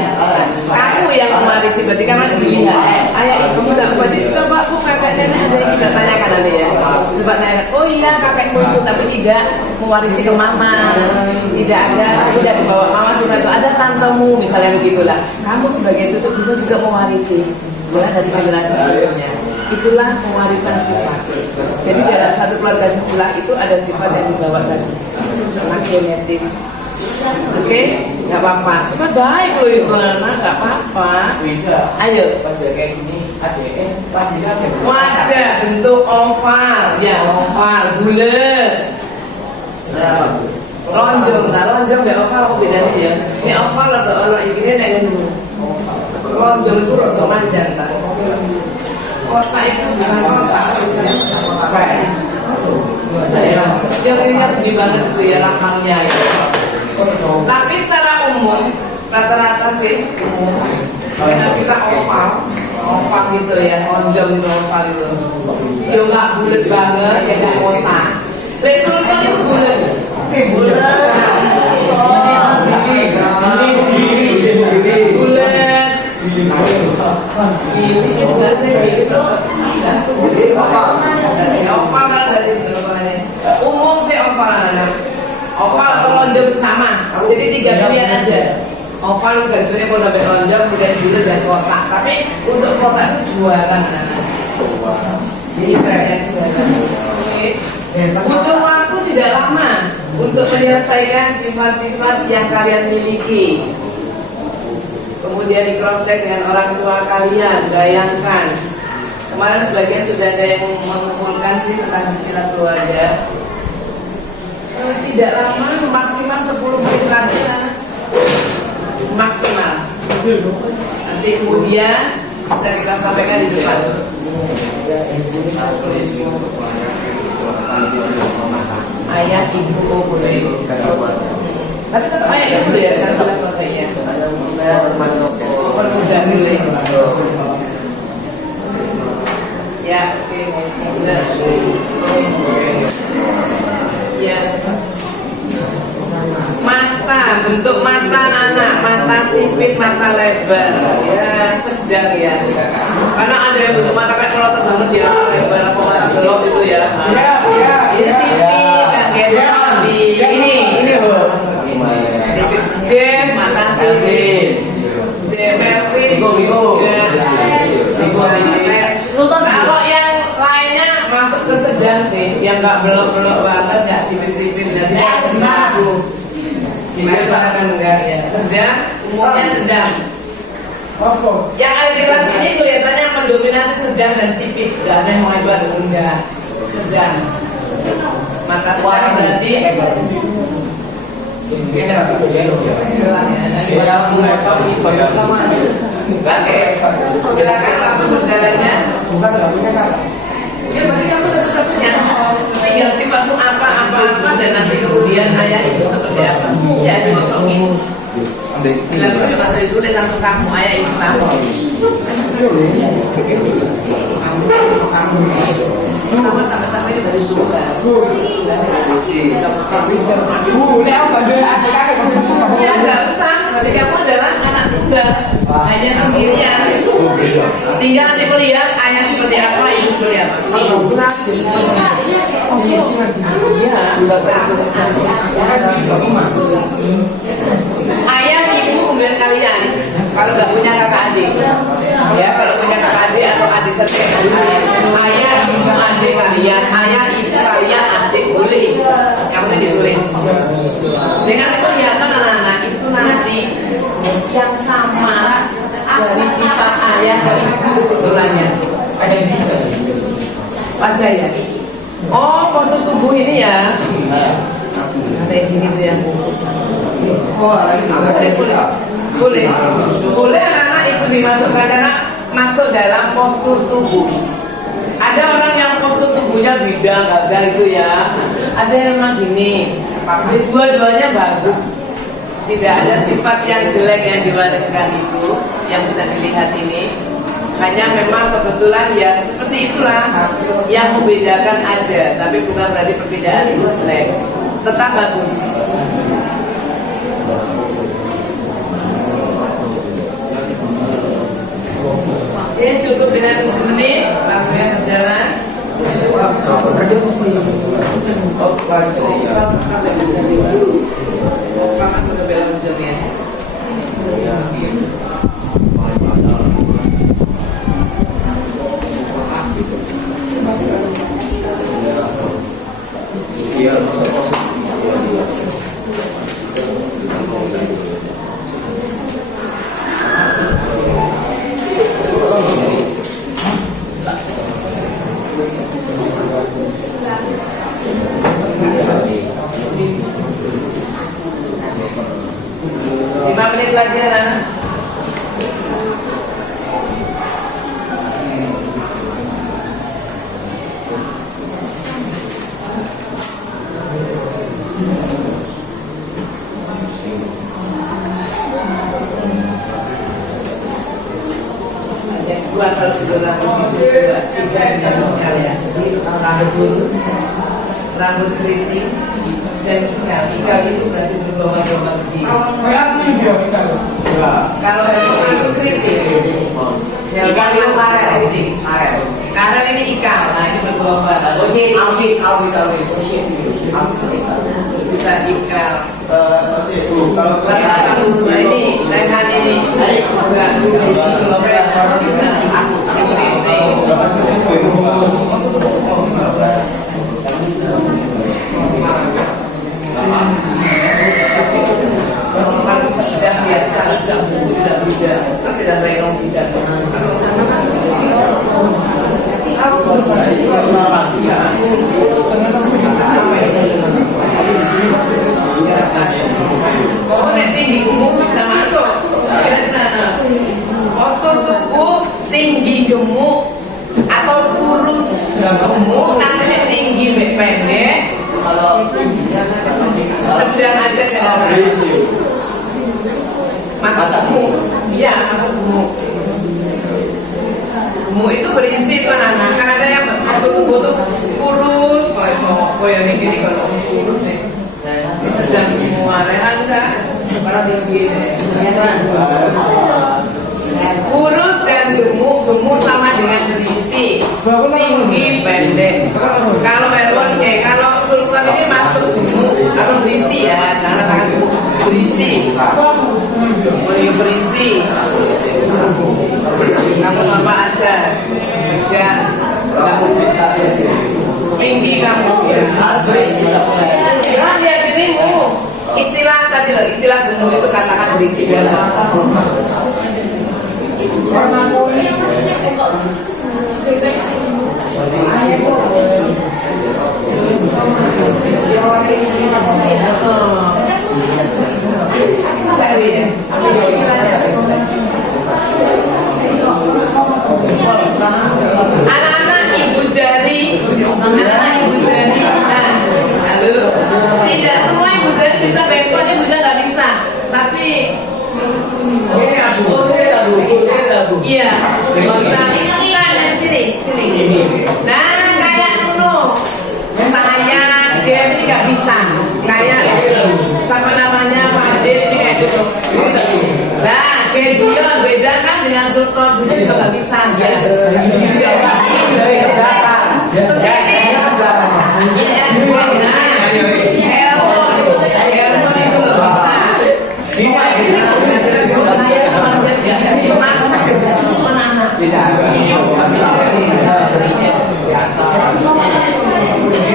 kamu yang mewarisi berarti kamu dilihat ayah ibu tidak berarti coba bu kakek nenek ada yang tidak tanyakan nanti ya, sebabnya oh iya kakekmu itu tapi tidak mewarisi ke mama, tidak dibawa mama sudah itu ada tantemu misalnya begitulah, kamu sebagai cucu bisa juga mewarisi ya dari generasi sebelumnya. Itulah pewarisan sifat. Jadi dalam satu keluarga silsilah itu ada sifat yang dibawa tadi, karena genetis. Oke, nggak apa-apa. Sifat baik loh itu anak, nggak apa-apa. Ayo. Wajah bentuk oval, ya oval, bulat. Lonjong, lonjong ya oval apa bedanya ya? Ini oval atau orang ini nih? Lonjong itu rodo manjang tak? Kota itu bukan kota, yang ini gede banget tuh ya lapangnya ya. Tapi secara umum rata-rata sih kita oval gitu ya, onjol itu oval itu. Ya nggak bulat banget, ya nggak kota. Lek sultan itu bulat. Bulat. Ini juga saya itu oval dari umum saya oval atau lonjong itu sama, jadi 3 pilihan aja. Oval garis besarnya mau dapat lonjong, kemudian bulat dan kotak. Tapi untuk kotak itu jualan anak-anak. Butuh waktu tidak lama untuk menyelesaikan sifat-sifat yang kalian miliki. Kemudian di cross check dengan orang tua kalian, bayangkan. Kemarin sebagian sudah ada yang mengumpulkan sih tentang istilah keluarga. Tidak lama, maksimal 10 menit lagi maksimal. Nanti kemudian bisa kita sampaikan di depan. Ayah ibu boleh. Tapi tetap ayah ibu ya, jangan bilang bapaknya. Permudah milih. Ya, oke, benar. Ya. Mata, bentuk mata anak, mata sipit, mata lebar. Ya, sedang ya. Karena ada yang bentuk mata kayak melotot banget ya, lebar apa mata belok itu ya. Ini sipit, kan kayak sipit. Ini loh. Sipit gede, mata sipit. Melvin juga. Kalau yang lainnya masuk ke sedang sih, yang nggak belok-belok banget, nggak sipit-sipit, jadi sedang. Mereka kan enggak ya, sedang, umumnya sedang. Yang ada di kelas ini kelihatannya mendominasi sedang dan sipit, nggak ada yang mau hebat, enggak, sedang. Mata sedang berarti. Silakan waktu berjalannya. Ya berarti kamu satu-satunya. Tinggal sifatmu apa dan nanti kemudian ayah ibu seperti apa. Ya digosongin. Bila menunjukkan dari dulu langsung kamu ayah ibu kamu. Sama-sama ini dari dulu kan. Ya nggak usah. enggak, hanya sendirian. Tinggal nanti melihat ayah seperti apa, ibu seperti apa. Iya, ayah, ibu, kemudian kalian. Kalau nggak punya kakak adik, ya kalau punya kakak adik atau adik sendiri, ayah, ibu, adik kalian, ayah, ibu kalian, adik boleh. Yang penting ditulis. Dengan kelihatan anak-anak itu nanti yang sama dari sifat ayah ke ibu kesimpulannya. Wajah ya. Oh, postur tubuh ini ya. Kayak gini tuh yang boleh anak-anak itu dimasukkan karena masuk dalam postur tubuh. Ada orang yang postur tubuhnya bidang gagal itu ya. Ada yang memang gini. Dua-duanya bagus. Tidak ada sifat yang jelek yang diwariskan itu yang bisa dilihat ini. Hanya memang kebetulan ya seperti itulah yang membedakan aja. Tapi bukan berarti perbedaan itu jelek. Tetap bagus. Oke, cukup dengan 7 menit waktunya berjalan. Lagi anak. Dua kalau sudah rambut keriting dan ikal itu berarti berbawah-bawah kecil. Kalau masuk keriting, ikal itu karena ini ikal, nah ini berbawah-bawah. Oke, alvis. Bisa ikal. Kalau ini lehan ini juga sedang biasa, tidak buku, tidak beda, tidak reno, tidak kok tinggi gemuk bisa masuk. Postur tubuh tinggi gemuk atau kurus gemuk, nanti tinggi pendek, sedang aja masuk gemuk. Iya, masuk gemuk. Gemuk itu berisi anak-anak. Kan ada yang postur tubuh tuh kurus, kalau yang ini kalau kurus ya. Ini sedang semua, rehan enggak? Para tinggi kurus dan gemuk sama dengan berisi, tinggi pendek. Kalau Erwan kalau Sultan ini masuk gemuk atau berisi ya, jangan katakan gemuk, berisi. Berisi. Kamu apa aja, sedang, tinggi kamu. Jangan lihat dirimu. Istilah tadi loh, istilah gemuk itu katakan berisi dalam. Warna kuning Sari ya. Anak-anak ibu jari. Nah, halo. Tidak semua ibu jari bisa bengkok, ini juga nggak bisa. Tapi iya, bisa. Ini sini. Nah, kayak dulu. Saya Jen ini nggak bisa. Kayak sama namanya Pak Jen ini kayak dulu. Nah, Jen juga nggak bisa ya. Dari ke belakang. Terus ini. Ini ada mana? Airport itu nggak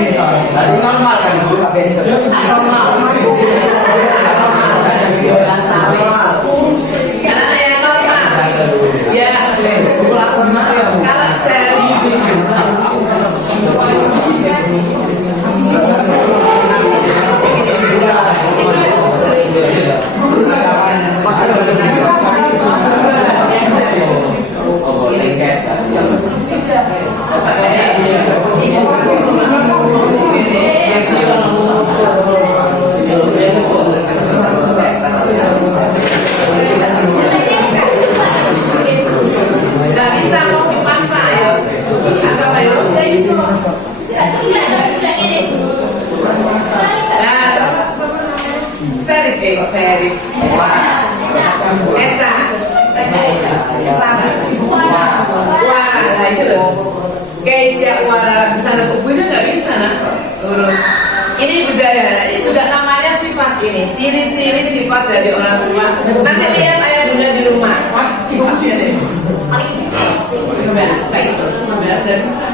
bisa. Tadi normal kan Bu? Karena yang normal. Ya. Kalau cari nggak bisa mau dipaksa ya. Asal ayo udah iso. Nah, series kok series. Eta. Wah, nah itu loh. Guys, yang warna bisa nangkep bunda nggak bisa nah. Terus ini budaya, ini juga namanya sifat ini, ciri-ciri sifat dari orang tua. Nanti lihat ayah bunda di rumah. Pasti ada. Nggak bisa, nggak bisa.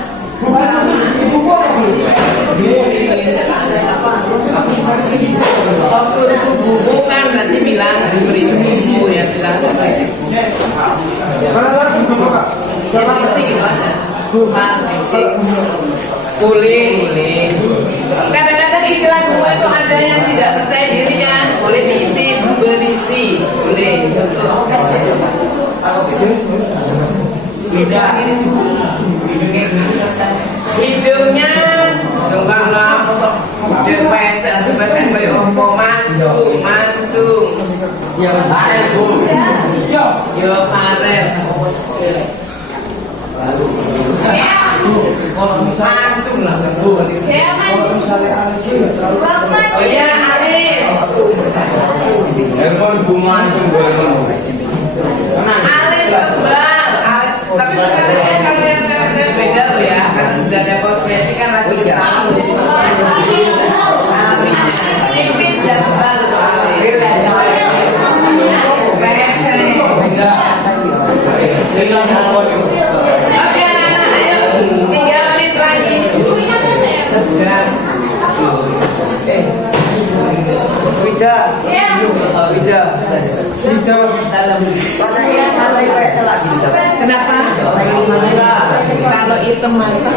Waktu itu bubu kan nanti bilang berisi bu ya bilang berisi. Ya berisi gitu aja. Berisi. Boleh. Kadang-kadang istilah semua itu ada yang tidak percaya diri kan. Boleh diisi, berisi. Boleh. Beda. Hidungnya enggak kosong. DPS kayak ompo mancung. Ya kemarin Bu. Yo kemarin. Mancung lah. Oh iya Aris. Handphone Bu mancung Alis tebal. Tapi sekarang kalau yang cewek-cewek beda loh ya. Karena sudah ada kosmetik kan lagi sekarang. Tipis dan tebal itu Alis. Oke anak-anak ayo 3 menit lagi. Sudah. Kenapa? Kalau hitam mata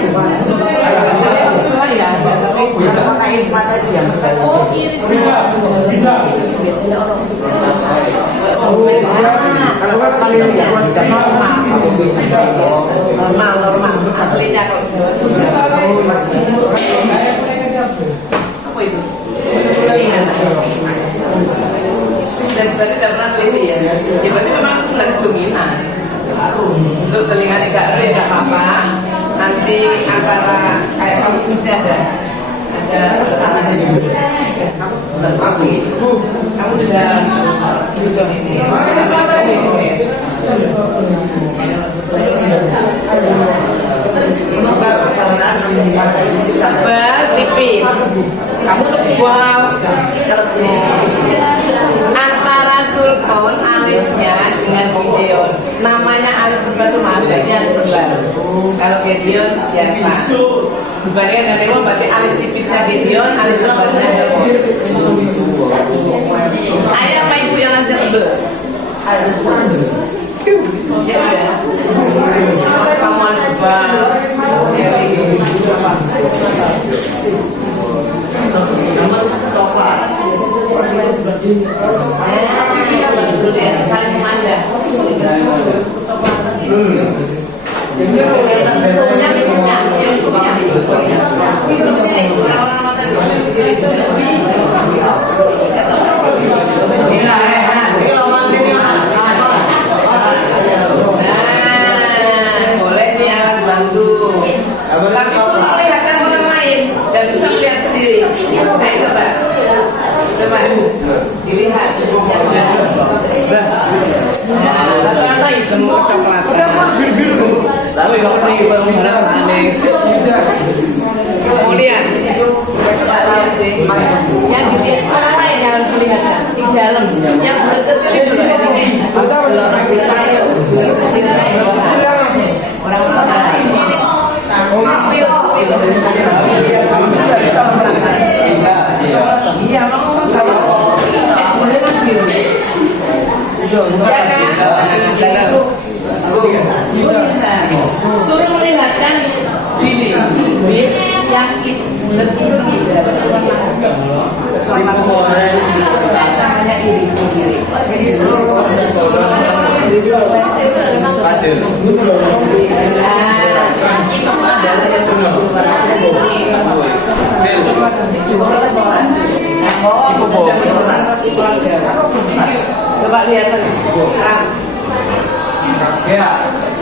oh irisnya normal aslinya kalau apa itu? Telinga dan berarti tidak pernah teliti ya? Ya berarti memang bulan dominan. Untuk telinga tidak ada ya tidak apa-apa. Nanti antara kayak kamu mesti ada kamu sudah hujung ini. Tebal tipis. Kamu tebal. Antara sulkon alisnya dengan Gideon. Namanya alis tebal itu makanya alis tebal. Kalau Gideon biasa. Dibandingkan dengan Nemo berarti alis tipisnya Gideon, alis tebalnya Nemo. Ayah apa ibu yang ada tebal? Ya udah. Kamu alis tebal. Saling memandang. Boleh nih alat bantu. Tapi suruh kelihatan orang lain, nggak bisa melihat sendiri. Ayo coba dilihat. Rata-rata hitam kecoklatan. Suruh melihatkan bibir yang bulat itu dapat warna namanya iris kiri. Coba lihat Ya,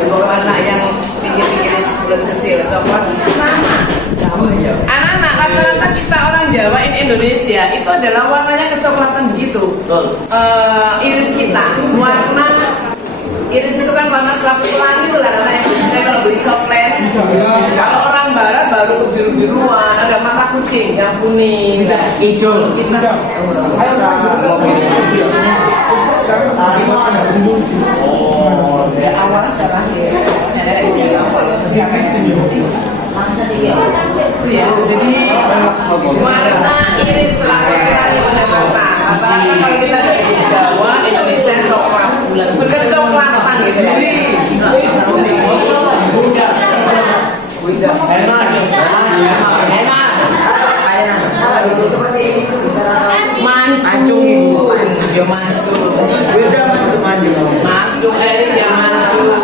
warna yang pinggir-pinggir bulat kecil coklat sama. Anak-anak rata-rata kita orang Jawa ini Indonesia itu adalah warnanya kecoklatan begitu. Iris kita warna iris itu kan warna selaput pelangi tuh lah yang biasanya kalau beli soplet. Kalau orang barat baru kebiru-biruan, ada mata kucing yang kuning, hijau. kita awalnya salah ya. Jadi warna iris selaput pelangi pada mata. Rata-rata kalau kita dari Jawa, Indonesia coklat, berkecoklatan gitu ya. Seperti ini tuh bisa Mancung ibu, ya mancung. beda masuk maju. Mancung erik ya mancung.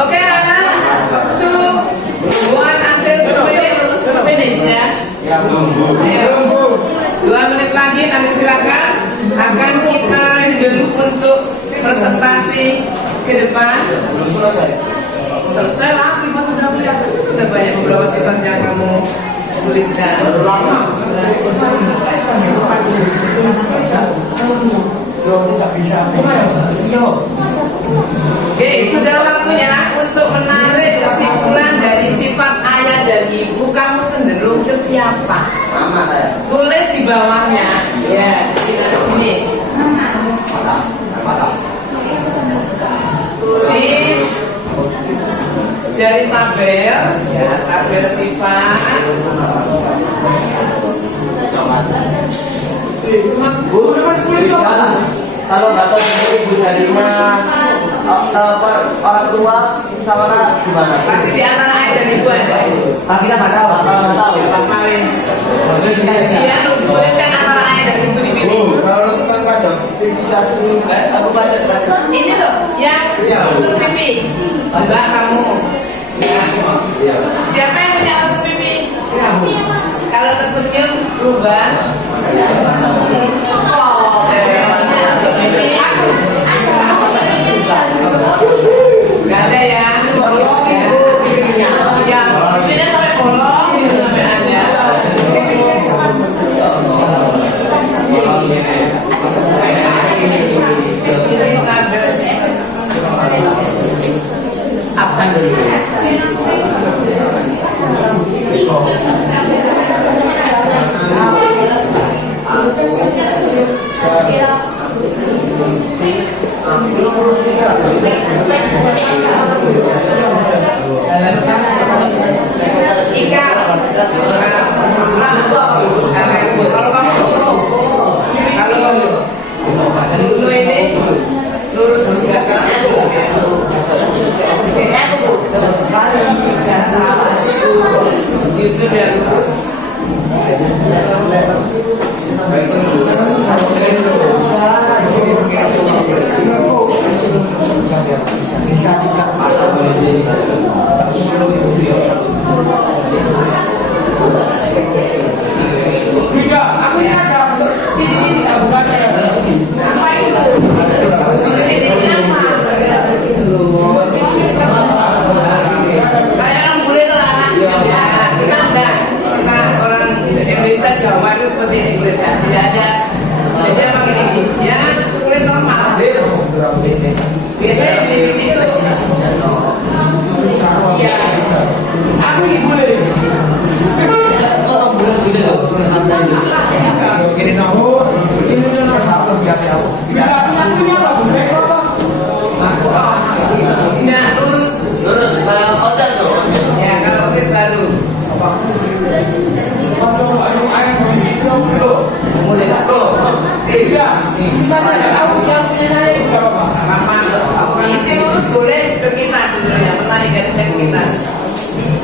Oke, Rana, 2 until 2 minutes finish ya. Ayo. 2 menit lagi nanti silakan akan kita dulu untuk presentasi ke depan. Selesai lah, sifat udah kelihatan. Sudah banyak beberapa sifat yang kamu tuliskan. Oke, sudah waktunya untuk menarik kesimpulan dari sifat ayah dan ibu. Kamu cenderung ke siapa? Mama saya. Tulis di bawahnya. Ya, ini. Tulis dari tabel, ya, tabel sifat. Bu, kalau nggak tahu ibu jadi orang tua sama gimana? Pasti di antara ayah dan ibu ada. Kita nggak tahu. Kalau nggak tahu. Pak Mawis. Dia tuliskan antara ayah dan ibu dipilih. Kalau kan baca bisa aku baca. Ini tuh yang unsur pipi. Mbak kamu. Ya. Siapa yang punya unsur pipi? Kamu. Kalau tersenyum rubah. Oh, unsur pipi. Gak ada ya. Bolong ibu. Ya, tidak sampai bolong, tidak sampai ada. Apa dulu? Ika, kalau kamu lurus, kalau dulu ini lurus juga kan? Itu dia lurus. Indonesia Jawa itu seperti ini kulit ya, tidak ada. Jadi emang ini ya kulit normal. Beda ini itu. Ya, aku boleh. Oh, boleh tidak loh. Ini kamu. Ini Nah, lurus kalau hotel tuh. Ya, kalau hotel baru. boleh nggak? Iya. Sama tahu yang punya naik apa? Isi lurus boleh ke kita sebenarnya, petani garis saya ke kita.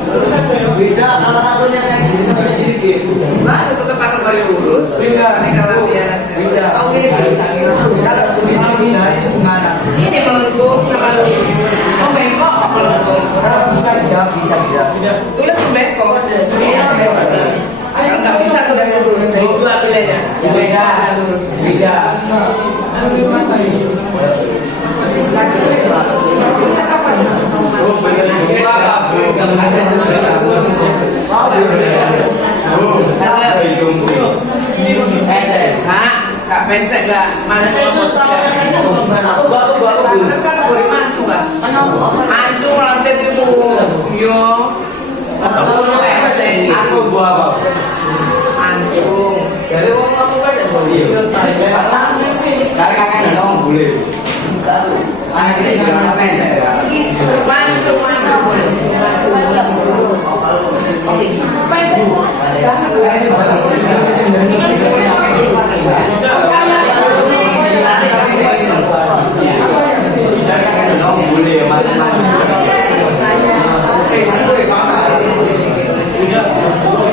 Lurus Beda salah satunya kayak gini sama jadi gitu. baru ke tempat kembali lurus. Beda. Mereka latihan aja. Beda. Oh gini Kalau bisa bicara itu gimana? ini melengkung sama lurus. Oh bengkok apa melengkung? Bisa bisa. Tulis bengkok. Kalau nggak bisa tulis lurus. Jadi dua pilihannya. Bengkok dan lurus. Beda. Kak pesek nggak mana sih mau kan boleh maju nggak? Maju loncat itu, yo. Masuk dulu pesek. Aku buat apa? Anjung. Jadi orang kamu kan ya boleh. Kakak dong boleh. Anak ini jangan pesek ya. Maju. Pesek.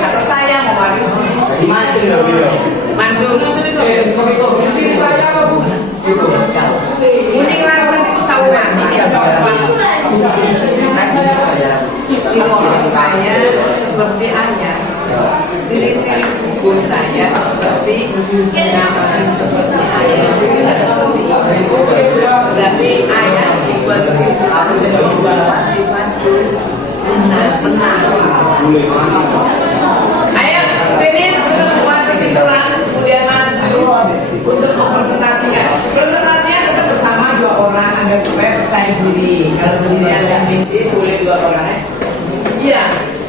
Atau saya mau warisi. Maju. Kuning langsung itu sawangan. Ciri-ciri saya seperti ayah. Ciri-ciri buku saya seperti seperti ayah. Tidak seperti ibu. Berarti ayah dibuat kesimpulan bahwa sifat benar. Ayo, finish untuk membuat kesimpulan, kemudian maju untuk mempresentasikan. Presentasinya tetap bersama dua orang agar supaya percaya diri. Kalau sendirian nggak bisa, boleh dua orang ya. Iya,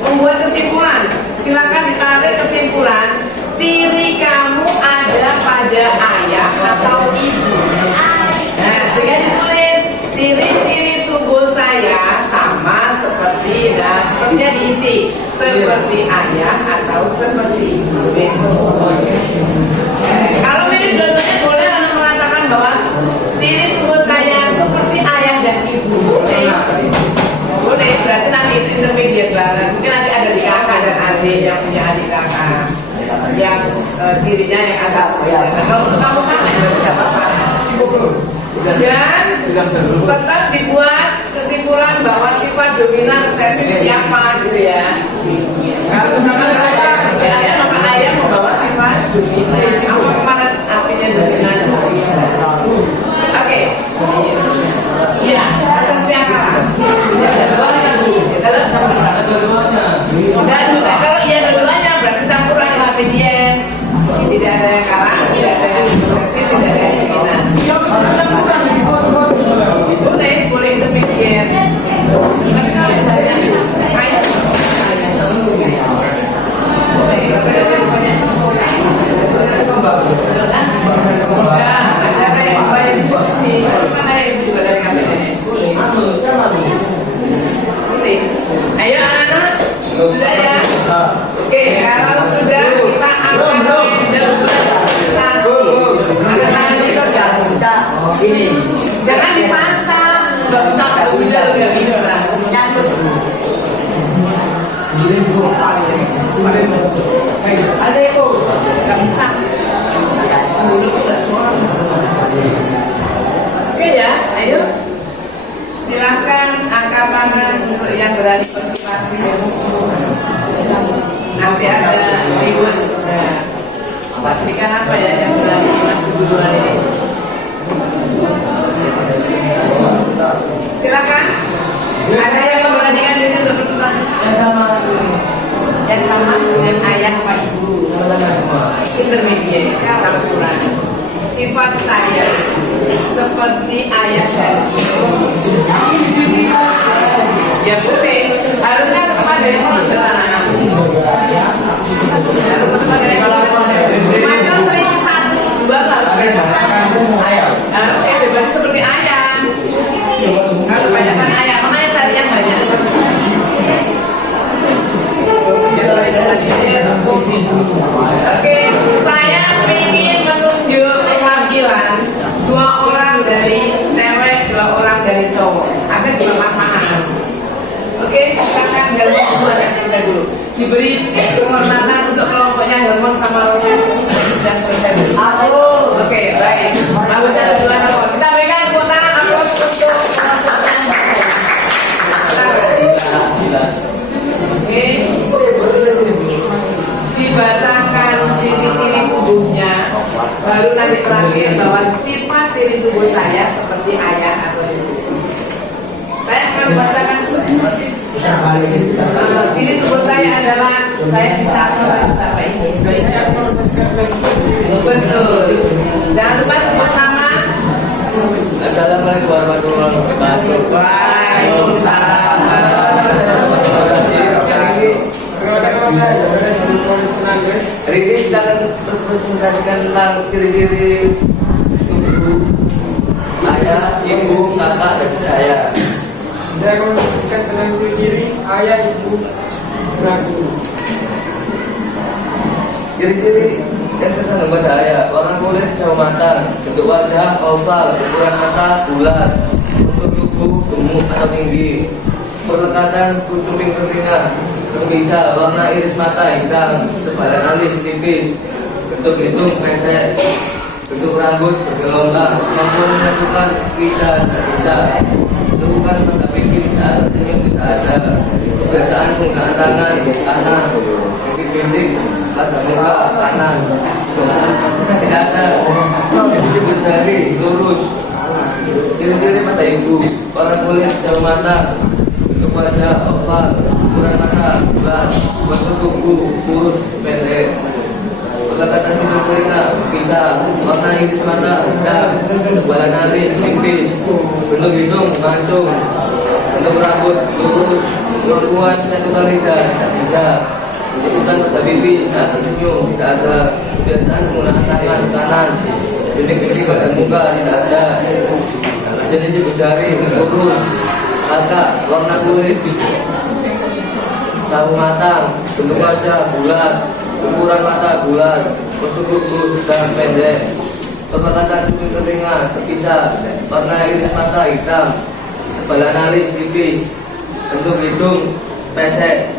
membuat kesimpulan. Silakan ditarik kesimpulan. Ciri kamu ada pada ayah atau ibu. Nah, sehingga ditulis ciri-ciri tubuh saya sama seperti, nah sepertinya diisi seperti ayah atau seperti ibu. Kalau mirip dua-duanya boleh Anda mengatakan bahwa ciri tubuh saya seperti ayah dan ibu. Boleh, berarti nanti itu intermediate banget. Mungkin nanti ada di kakak dan adik yang punya adik kakak yang cirinya yang agak beda. Kalau untuk kamu sama ya bisa apa-apa. Dan tetap dibuat kesimpulan bahwa sifat dominan resesif siapa gitu ya. Kalau misalkan ayah, maka ayah membawa sifat dominan. Apa kemarin artinya dominan? Oke. Iya, resesif siapa? Kalau iya dua-duanya berarti campuran intermediate. Tidak ada yang kalah, tidak ada yang resesif, tidak ada yang dominan. Boleh intermediate. Tapi kalau banyak ayah boleh, banyak sama ada kayak banyak seperti kan ada yang juga dari KPNS. Boleh. Ayo anak-anak, sudah ya? Oke, kalau sudah kita akan Ini. jangan dipaksa, nggak bisa, nggak bisa. Nyantut. Ada itu, nggak bisa. Dulu nggak semua. Oke ya, ayo. Silakan angkat tangan untuk yang berani partisipasi. Nanti ada reward. Nah, pastikan apa ya yang berani masuk duluan ini. Silakan. Ada yang memberanikan diri untuk presentasi yang sama dengan ayah pak ibu. Intermediate, campuran. Sifat saya seperti ayah dan ibu. Ya boleh. Harusnya kepada yang mau anak-anak. Masa sering satu, dua kali. Ayah. Oke, seperti ayah. Kalau kebanyakan ayah, makanya cari yang banyak. Oke, saya ingin diberi penghormatan untuk kelompoknya Hermon sama Roman sudah selesai. Oke, baik. Bagusnya berdua sama. Kita berikan tepuk tangan aplaus untuk Oke. Dibacakan ciri-ciri tubuhnya, baru nanti terakhir bahwa sifat ciri tubuh saya seperti ayah atau ibu. Saya akan bacakan persis. Ciri tubuh saya adalah saya bisa apa ini? Betul. Jangan lupa sebut nama. Assalamualaikum warahmatullahi wabarakatuh. Waalaikumsalam. Hari ini kita akan mempresentasikan tentang ciri-ciri tubuh ayah, ibu, kakak, dan saya. Saya akan menunjukkan tentang ciri-ciri ayah, ibu, dan guru. Ciri-ciri yang terkandung pada ayah: warna kulit sawo matang, bentuk wajah oval, ukuran mata bulat, bentuk tubuh gemuk atau tinggi, perlekatan kucing telinga, berbisa, warna iris mata hitam, tebalan alis tipis, bentuk hidung pesek, bentuk rambut bergelombang, kemampuan menyatukan lidah tidak bisa, lakukan pada pipi saat tersenyum tidak ada, kebiasaan penggunaan tangan kanan, bintik pada muka kanan, tidak ada, disebut dari lurus. Ciri-ciri mata ibu: warna kulit sawo matang, bentuk wajah oval, ukuran mata bulat, bentuk tubuh kurus pendek, perlekatan hidung telinga bisa, warna iris mata hitam, tebalan alis tipis, bentuk hidung mancung, bentuk rambut lurus, kemampuan menyatukan lidah tidak bisa, ikutan pada pipi saat tersenyum tidak ada, kebiasaan menggunakan tangan kanan, bintik-bintik pada muka tidak ada, jenis ibu jari lurus, kakak, warna kulit sawo matang, bentuk wajah bulat, ukuran mata bulat, bentuk tubuh dan pendek, perlekatan ujung telinga terpisah, warna iris mata hitam, tebalan alis tipis, bentuk hidung pesek,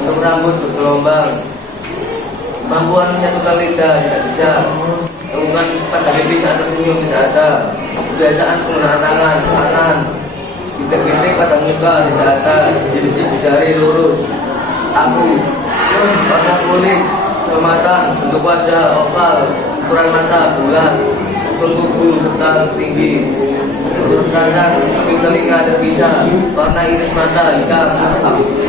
bentuk rambut bergelombang, kemampuan menyatukan lidah tidak bisa, lakukan pada pipi saat tersenyum tidak ada, kebiasaan penggunaan tangan kanan, bintik-bintik pada muka tidak ada, jenis ibu jari lurus. Aku, warna kulit sawo matang, bentuk wajah oval, ukuran mata bulat, tubuh serta tinggi, bentuk kanan, kuping telinga terpisah, warna iris mata hitam,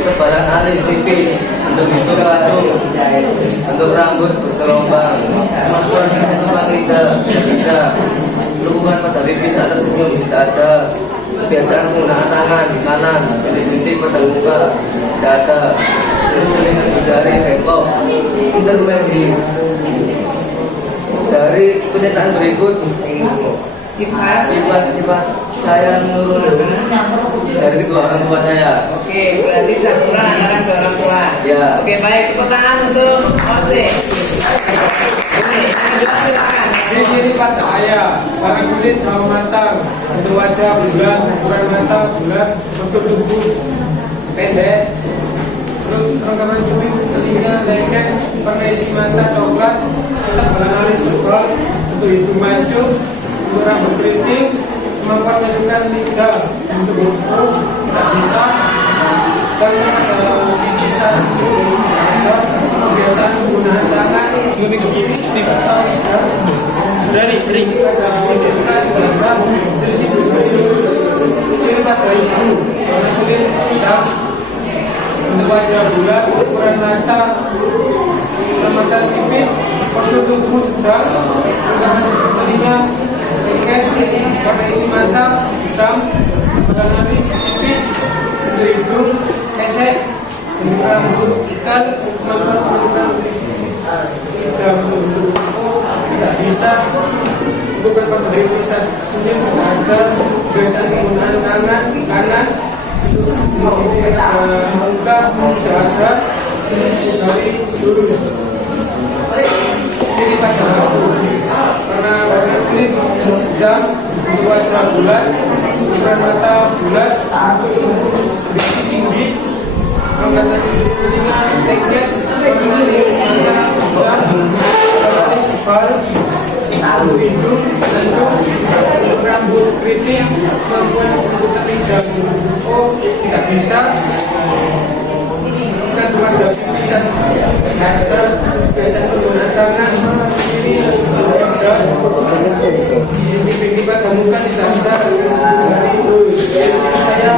tebalan alis tipis, bentuk hidung kacung, bentuk rambut bergelombang, kemampuan menyatukan lidah tidak bisa, lakukan pada pipi saat tersenyum tidak ada, kebiasaan menggunakan tangan kanan, bintik-bintik pada muka tidak ada, selingan jari bengkok. Intervensi dari pernyataan berikut sifat saya menurun dari kedua orang tua saya. Oke, berarti campuran antara dua orang tua. Ya. Oke, baik, tepuk tangan untuk Ose. Silakan. Ciri-ciri pada ayah: warna kulit sawo matang, bentuk wajah bulat, ukuran mata bulat, bentuk tubuh pendek, ronggaman cumi, telinga lengket, warna isi mata coklat, tebalan alis tebal, bentuk hidung mancung, bentuk rambut keriting, kemampuan menyatukan lidah, bentuk busuk tidak bisa, dan bisa kebiasaan menggunakan tangan lebih ke kiri sedikit dari ciri pada ibu: warna kulit hitam, bentuk wajah bulat, ukuran mata sipit, postur tubuh sedang, telinga lengket, warna isi mata hitam, tebalan alis tipis, bentuk hidung pesek, bentuk rambut ikal, kemampuan menentukan lidah bentuk tubuh tidak bisa, bukan pada pusat senyum tidak ada, kebiasaan penggunaan tangan kanan, muka tidak ada, jenis jari lurus. Ciri pada warna wajah kulit sedang, bentuk wajah bulat, ukuran mata bulat, berisi tinggi, angkatan 75 tiket istighfar, hidung, lentuk, rambut keriting, kemampuan untuk tidak tidak bisa, kandungan daging bisa biasa menggunakan tangan kiri sebelah di pinggir badan muka ditambah jari saya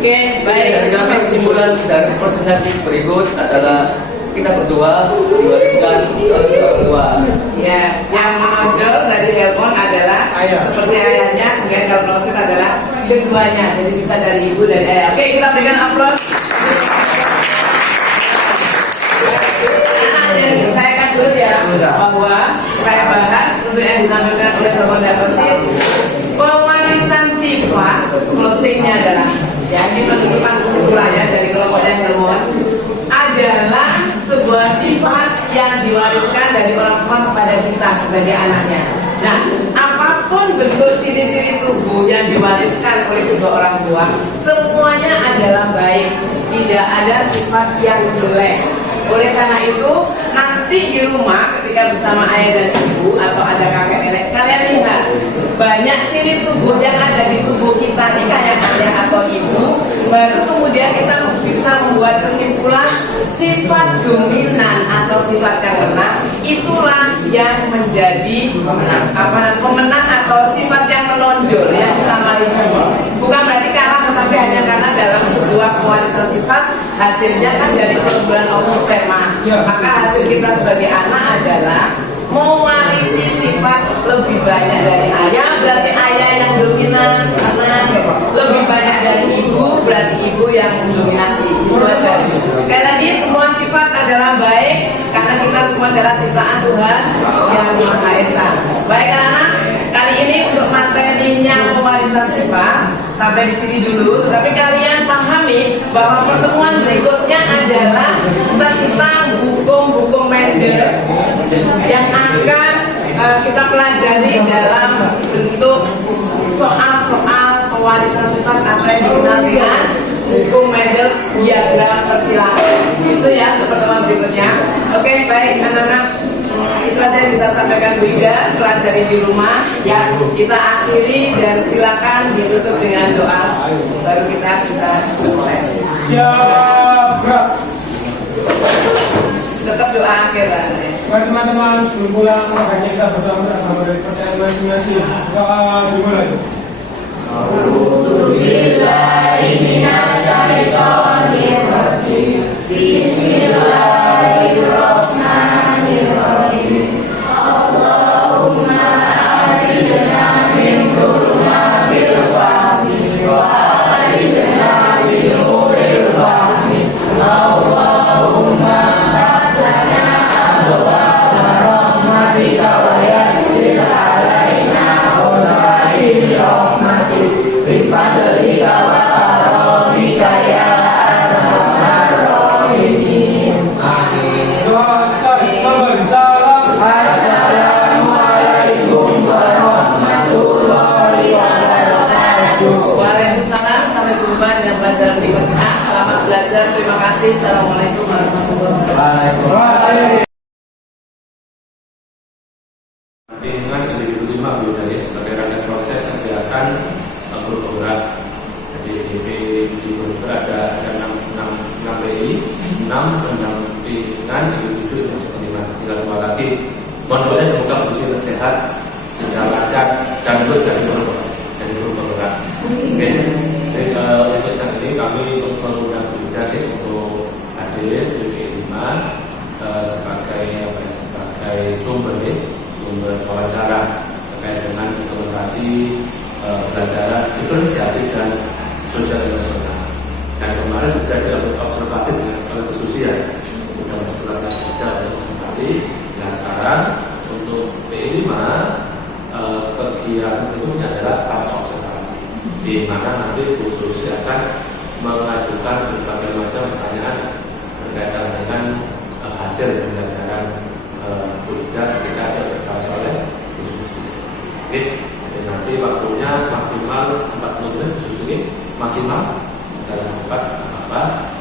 Oke, baik. Dari kami kesimpulan dari presentasi berikut adalah kita berdoa diwariskan oleh orang tua. Ya, yang menonjol dari Helmon adalah Ayah. seperti ayahnya, kemudian kalau Kloset adalah keduanya, jadi bisa dari ibu dan ayah. Oke, kita berikan aplaus. Nah, yang saya akan dulu ya, bahwa saya bahas untuk yang ditampilkan oleh Helmon dan Kloset, pewarisan sifat, closingnya adalah, ya ini menunjukkan kesimpulannya dari kelompoknya Helmon adalah sebuah sifat yang diwariskan dari orang tua kepada kita sebagai anaknya. Nah, apapun bentuk ciri-ciri tubuh yang diwariskan oleh kedua orang tua, semuanya adalah baik, tidak ada sifat yang jelek. Oleh karena itu, nanti di rumah ketika bersama ayah dan ibu atau ada kakek nenek, kalian lihat banyak ciri tubuh yang ada di tubuh kita nih kayak ayah atau ibu, baru kemudian kita bisa membuat kesimpulan sifat dominan atau sifat karena itulah yang menjadi pemenang atau sifat yang menonjol yang kita warisi. Bukan berarti kalah, tetapi hanya karena dalam sebuah pewarisan sifat hasilnya kan dari perbulan ovum sperma. Maka hasil kita sebagai anak adalah mewarisi sifat lebih banyak dari ayah, berarti ayah yang dominan, lebih banyak dari ibu, berarti ibu yang mendominasi. Itu aja. Sekali lagi, semua sifat adalah baik karena kita semua adalah ciptaan Tuhan yang Maha Esa. Baik anak, kali ini untuk materinya pewarisan sifat sampai di sini dulu. Tetapi kalian pahami bahwa pertemuan berikutnya adalah tentang hukum-hukum Mendel yang akan kita pelajari dalam bentuk soal-soal pewarisan sifat atau yang dikenal dengan hukum Mendel diagram persilangan. Itu ya untuk pertemuan berikutnya. Oke, baik anak-anak, itu saja yang bisa sampaikan Bu Ida, pelajari di rumah ya. Kita akhiri dan silakan ditutup dengan doa, baru kita bisa selesai. siap gerak. Tetap doa akhir lah. Buat teman-teman sebelum pulang, makanya kita berdoa bersama dari percayaan masing-masing. Doa dimulai. Doa salam. Waalaikumsalam, sampai jumpa dengan pelajaran berikutnya. Selamat belajar, terima kasih. Assalamualaikum warahmatullahi wabarakatuh. Dengan individu 5 biodaya sebagai rangkaian proses kegiatan guru penggerak. Jadi di guru penggerak ada 6 PI, 6 pendampingan individu yang sekelima. Tinggal 2 lagi. Mohon doanya semoga bersih sehat, sejahtera lancar dan terus dari guru penggerak. Oke. Jadi untuk saat ini kami mengundang Bu Ida untuk hadir di PI 5 sebagai sumber wawancara terkait dengan implementasi pelajaran diferensiasi dan sosial emosional. Dan kemarin sudah dilakukan observasi dengan oleh sosial, sudah masuk kelas tidak ada observasi. Nah sekarang untuk P5 kegiatan berikutnya adalah pasca observasi, di mana nanti Bu Susi akan mengajukan berbagai macam pertanyaan berkaitan dengan hasil pembelajaran Bu Ida ketika ada observasi oleh Bu Susi. Oke, jadi nanti waktunya maksimal 40 menit, Bu Susi maksimal dalam cepat apa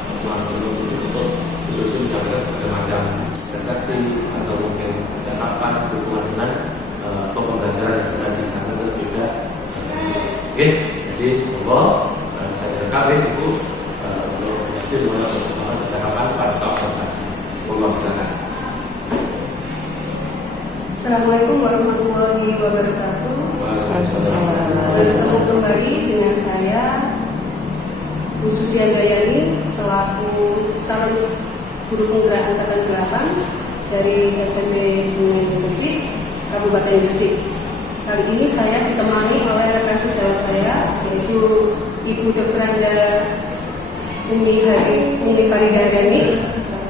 Oke, jadi monggo saya direkam Ibu untuk diskusi dimana bersama percakapan pasca observasi. Monggo silakan. Assalamualaikum warahmatullahi wabarakatuh. Bertemu kembali dengan saya Bu Susi Handayani selaku calon guru penggerak angkatan 8 dari SMP Sungai Gresik, Kabupaten Gresik. Kali ini saya ditemani oleh rekan sejawat saya, yaitu Ibu Dr. Anda Umi Farida Handani.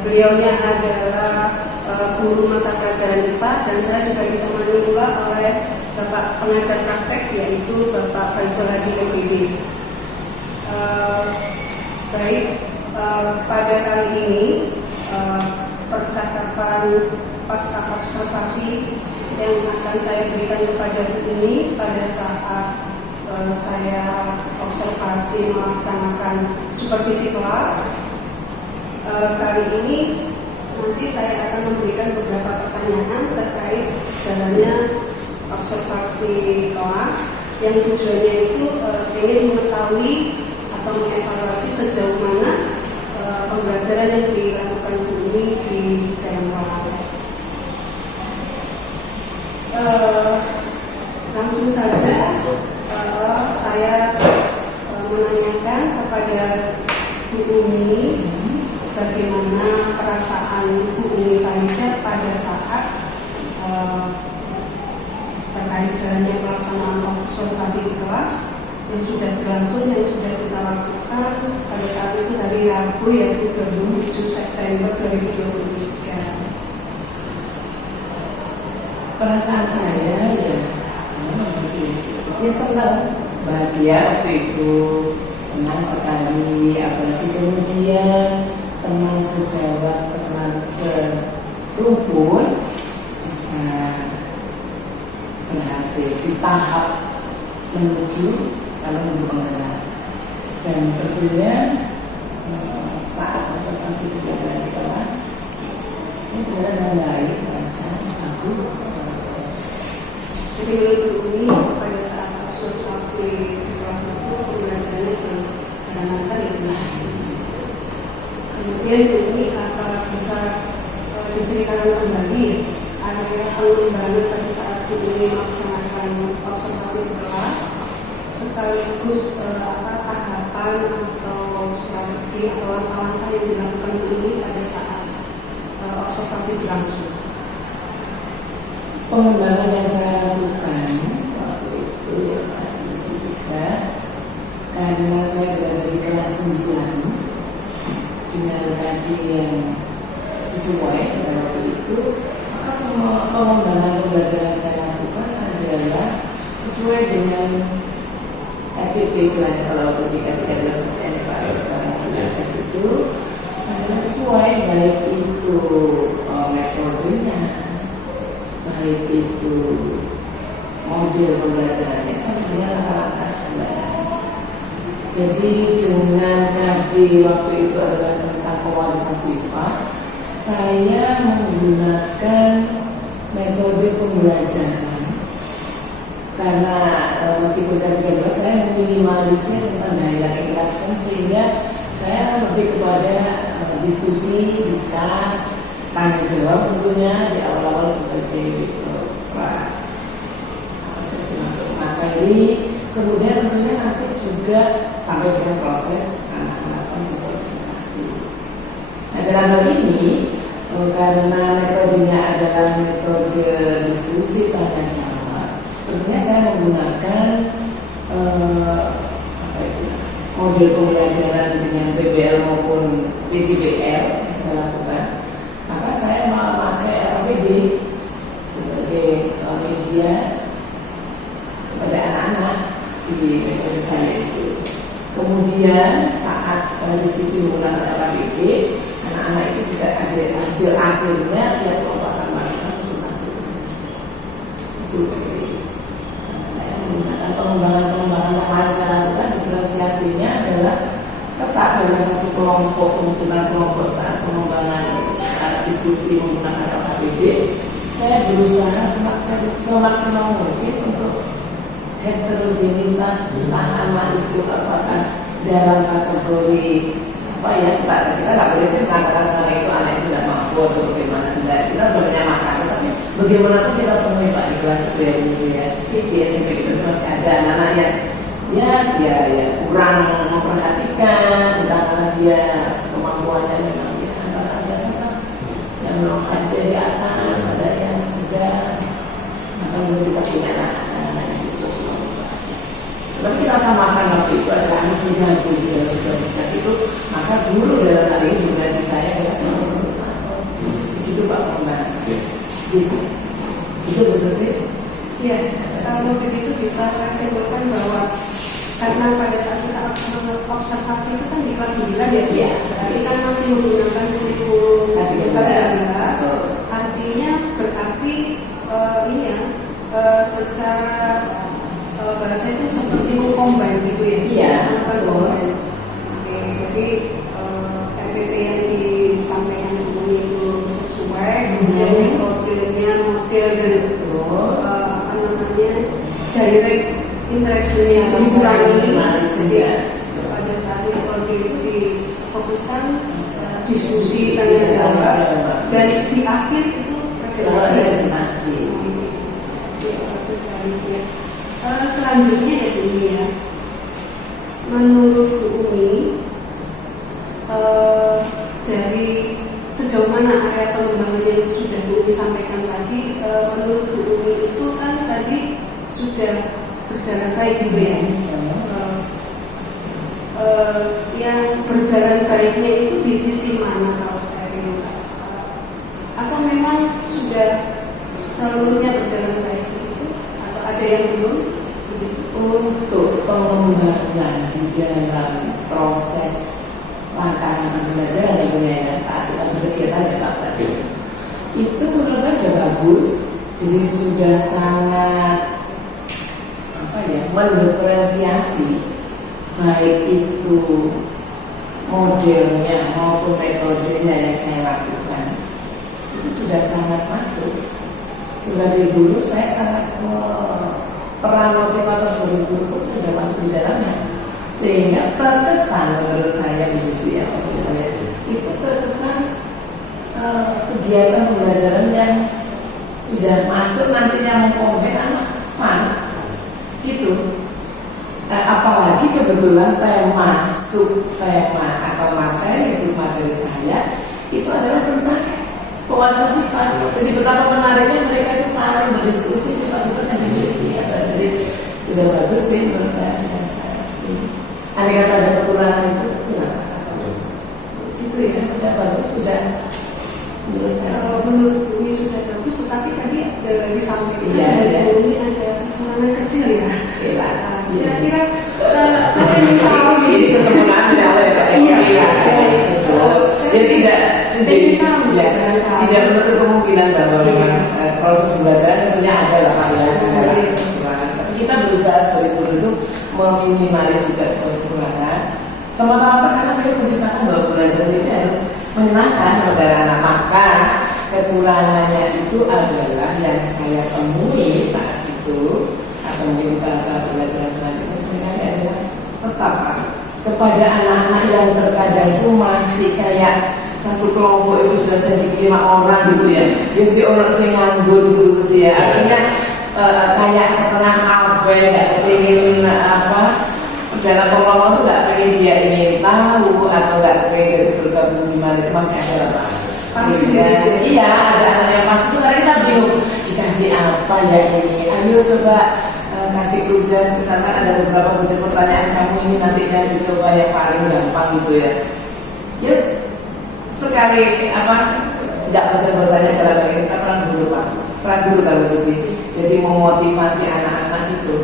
Beliaunya adalah guru mata pelajaran IPA, dan saya juga ditemani pula oleh Bapak pengajar praktek, yaitu Bapak Faisal Hadi MPD. Pada kali ini percakapan pasca observasi yang akan saya berikan kepada ini pada saat saya observasi melaksanakan supervisi kelas. Kali ini nanti saya akan memberikan beberapa pertanyaan terkait jalannya observasi kelas yang tujuannya itu ingin mengetahui atau mengevaluasi sejauh mana pembelajaran yang dilakukan ini di dalam kelas. Langsung saja saya menanyakan kepada Bu Umi bagaimana perasaan Bu Umi Farida pada saat terkait jalannya pelaksanaan observasi di kelas yang sudah berlangsung, yang sudah kita lakukan pada saat itu hari Rabu, yaitu 27 September 2023. Perasaan saya ya senang, bahagia waktu itu, senang sekali, apalagi kemudian teman sejawat teman serumpun bisa berhasil di tahap menuju calon guru penggerak, dan tentunya saat observasi pembelajaran di kelas ini berjalan dengan baik, lancar, bagus. Jadi menurut ini pada saat observasi di kelas itu pembelajarannya berjalan lancar ya. Kemudian ini apa bisa diceritakan kembali ada pengembangan pada saat ini melaksanakan observasi di kelas, sekaligus tahapan atau strategi atau langkah-langkah yang dilakukan ini pada saat observasi berlangsung. Pengembangan yang saya lakukan waktu itu ya Pak juga karena saya berada di kelas 9 dengan tadi yang sesuai pada waktu itu, maka pengembangan pembelajaran saya lakukan adalah sesuai dengan RPP selain kalau ketika 13% Pak sekarang belajar itu adalah sesuai, baik itu metodenya, baik itu model pembelajarannya sampai langkah-langkah pembelajaran. Jadi dengan tadi waktu itu adalah tentang pewarisan sifat, saya menggunakan metode pembelajaran karena meskipun tadi 13 saya meminimalisir tentang dialog interaction, sehingga saya lebih kepada diskusi, diskus, tanya jawab tentunya di awal-awal seperti sesi masuk materi, kemudian tentunya nanti juga sampai dengan proses anak-anak konsultasi. Nah dalam hal ini karena metodenya adalah metode diskusi tanya jawab, tentunya saya menggunakan model pembelajaran dengan PBL maupun PJBL yang saya lakukan. Maka saya memakai RPD sebagai media kepada anak-anak di metode saya itu. Kemudian saat diskusi menggunakan RPD, anak-anak itu juga ada hasil akhirnya yang merupakan melakukan konsultasi. Itu saya menggunakan pengembangan yang saya lakukan, diferensiasinya adalah tetap dalam satu kelompok, pembentukan kelompok saat pengembangan diskusi menggunakan RPD. 3D, saya berusaha semaksimal mungkin untuk heterogenitas entah anak itu apakah dalam kategori apa ya, kita nggak boleh sih mengatakan sekarang itu anak itu tidak mampu atau bagaimana, tidak, kita sudah menyamakan, tapi bagaimanapun kita temui Pak di kelas itu ya di SMP itu masih ada anak-anak yang ya kurang memperhatikan, entah karena dia kemampuannya memang ya, antara ada yang memang ada di atas, ada yang sedang, maka belum kita punya anak-anak itu semua. Tapi kita samakan waktu itu adalah harus menyambung di dalam organisasi itu, maka guru dalam hal ini berarti saya adalah sama guru. Begitu Pak pembahasan. Itu bisa sih. Ya, kalau begitu bisa saya simpulkan bahwa karena pada saat kita observasi itu kan di kelas 9 ya, Iya. berarti kan masih menggunakan kurikulum 13, artinya berarti ini ya, secara bahasa itu seperti mengcombine gitu ya. Iya, Combine. Oke, jadi RPP yang disampaikan itu sesuai, kemudian metodenya model dan apa namanya direct interaction yang dikurangi. Jadi pada saat metode itu difokuskan diskusi tanya jawab dan di akhir itu presentasi. Ya, bagus sekali ya. Selanjutnya ya Bu Umi ya, menurut Bu Umi dari sejauh mana area pengembangan yang sudah Bu Umi sampaikan tadi, menurut Bu Umi itu kan tadi sudah berjalan baik gitu ya. Yang berjalan baiknya itu di sisi mana kalau saya ingin atau memang sudah seluruhnya berjalan baik itu, atau ada yang belum? Untuk pengembangan di dalam proses langkah pembelajaran tentunya saat kita berkegiatan ya Pak Prabowo, itu menurut saya sudah bagus, jadi sudah sangat mendiferensiasi baik itu modelnya maupun metodenya yang saya lakukan, itu sudah sangat masuk. Sebagai guru saya sangat peran motivator sebagai guru pun sudah masuk di dalamnya, sehingga terkesan menurut saya khususnya itu terkesan kegiatan pembelajaran yang sudah masuk nantinya mengkombin anak gitu. Apalagi kebetulan tema subtema atau materi submateri saya itu adalah tentang pewarisan sifat. Jadi betapa menariknya mereka itu saling berdiskusi sifat-sifat yang dimiliki. Jadi sudah bagus sih menurut saya. Andai kata ada kekurangan itu silakan. Itu ya sudah bagus, sudah menurut saya. Menurut ini sudah bagus, tetapi tadi disampaikan ini ada kekurangan kecil ya. Kira-kira saya ingin tahu ini kesempurnaan ya. Jadi tidak menutup kemungkinan bahwa proses pembelajaran tentunya ada lah kekurangan. Tapi kita berusaha sebagai guru itu meminimalis juga kekurangan. Semata-mata karena beliau menciptakan bahwa pembelajaran ini harus menyenangkan kepada anak, maka kekurangannya itu adalah yang saya temui saat itu atau mungkin tahap pembelajaran selanjutnya sebenarnya adalah tetap kepada anak-anak yang terkadang itu masih kayak satu kelompok itu sudah sedikit 5 orang gitu ya, jadi orang sing nganggur gitu khusus ya, artinya kayak setengah abai, nggak kepingin dalam pengelolaan tuh nggak pengen dia ingin tahu atau nggak pengen bergabung gimana, itu masih ada apa? Iya, ada anak yang masuk tuh kita bingung dikasih apa ya ini, ayo coba kasih tugas, misalkan ada beberapa bentuk pertanyaan kamu ini nantinya dicoba yang paling gampang gitu ya. Yes, sekali nggak bosan-bosannya dalam ini kita peran guru kalau Susi, jadi memotivasi anak-anak itu.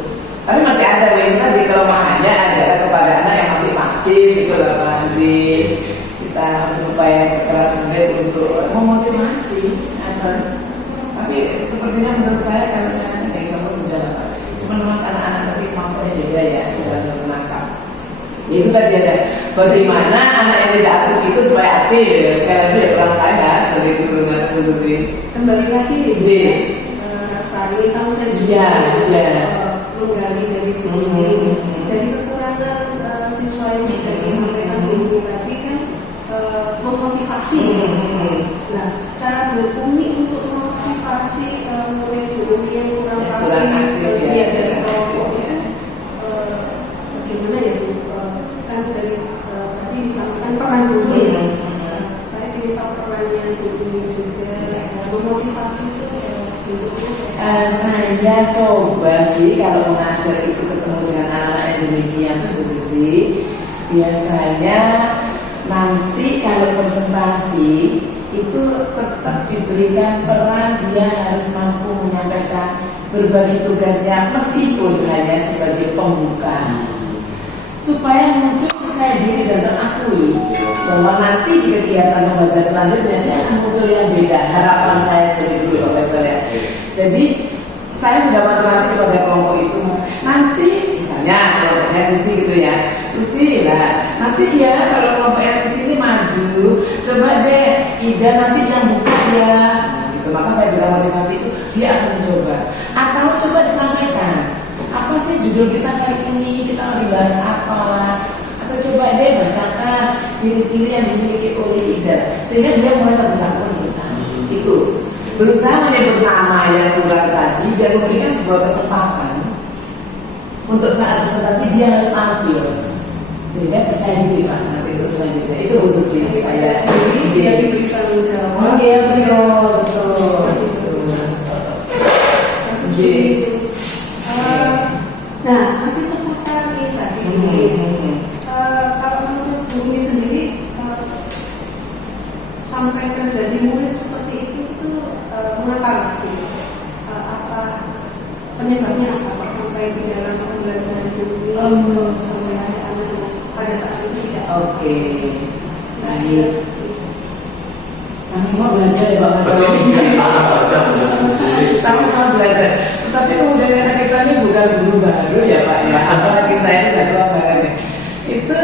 Tapi masih ada yang tadi kelemahannya adalah kepada anak yang masih pasif gitu loh Pak Haji. Kita berupaya sekeras mungkin untuk memotivasi tapi sepertinya menurut saya kalau saya ngajak dari contoh sudah lah. Cuma memang anak-anak tadi mampunya beda ya dalam menangkap. Itu tadi ada bagaimana anak yang tidak aktif itu supaya aktif ya. Sekali lagi ya peran saya sebagai guru khusus ini. Kembali lagi rasa ingin tahu saya juga menggali dari ini, dari kekurangan siswa yang tadi disampaikan Bu Umi tadi kan memotivasi. Nah, cara Bu Umi untuk memotivasi murid Bu Umi yang kurang fasih dari kelompoknya, bagaimana ya Bu? Kan dari tadi disampaikan peran Bu Umi. Saya ingin tahu perannya Bu Umi juga memotivasi itu bentuknya. Saya coba sih kalau mengajar itu ketemu dengan anak-anak yang demikian tuh Bu Susi, biasanya nanti kalau presentasi itu tetap diberikan peran, dia harus mampu menyampaikan berbagi tugasnya meskipun hanya sebagai pembuka, supaya muncul percaya diri dan terakui bahwa nanti di kegiatan membaca selanjutnya saya akan muncul yang beda. Harapan saya sebagai guru profesor ya. Jadi saya sudah mati-mati kepada kelompok itu. Nanti misalnya kelompoknya Susi gitu ya, Susi lah. Nanti ya kalau kelompoknya Susi ini maju, coba deh Ida nanti yang buka ya. Gitu. Maka saya bilang motivasi itu dia akan mencoba. Atau coba disampaikan apa sih judul kita kali ini, kita mau dibahas apa. Atau coba deh bacakan ciri-ciri yang dimiliki oleh Ida sehingga dia mulai tergerak bertanya. Itu berusaha menyebut nama yang kurang tadi dan memberikan sebuah kesempatan untuk saat presentasi dia harus tampil sehingga percaya diri Pak nanti itu selanjutnya. Itu khususnya saya Jadi bisa menjawab. Oke, betul. Nah, masih seputar ini tadi. Kalau menurut Bu Umi sendiri, sampai terjadi murid seperti itu mengapa gitu? Apa penyebabnya apa? Sampai di dalam pembelajaran Bu Umi sampai anak-anak pada saat itu tidak. Oke, baik. Sama-sama belajar ya Pak Mas. Sama-sama belajar. Tetapi kemudian anak kita ini bukan guru baru ya Pak ya. Apalagi saya sudah tua banget ya. Itu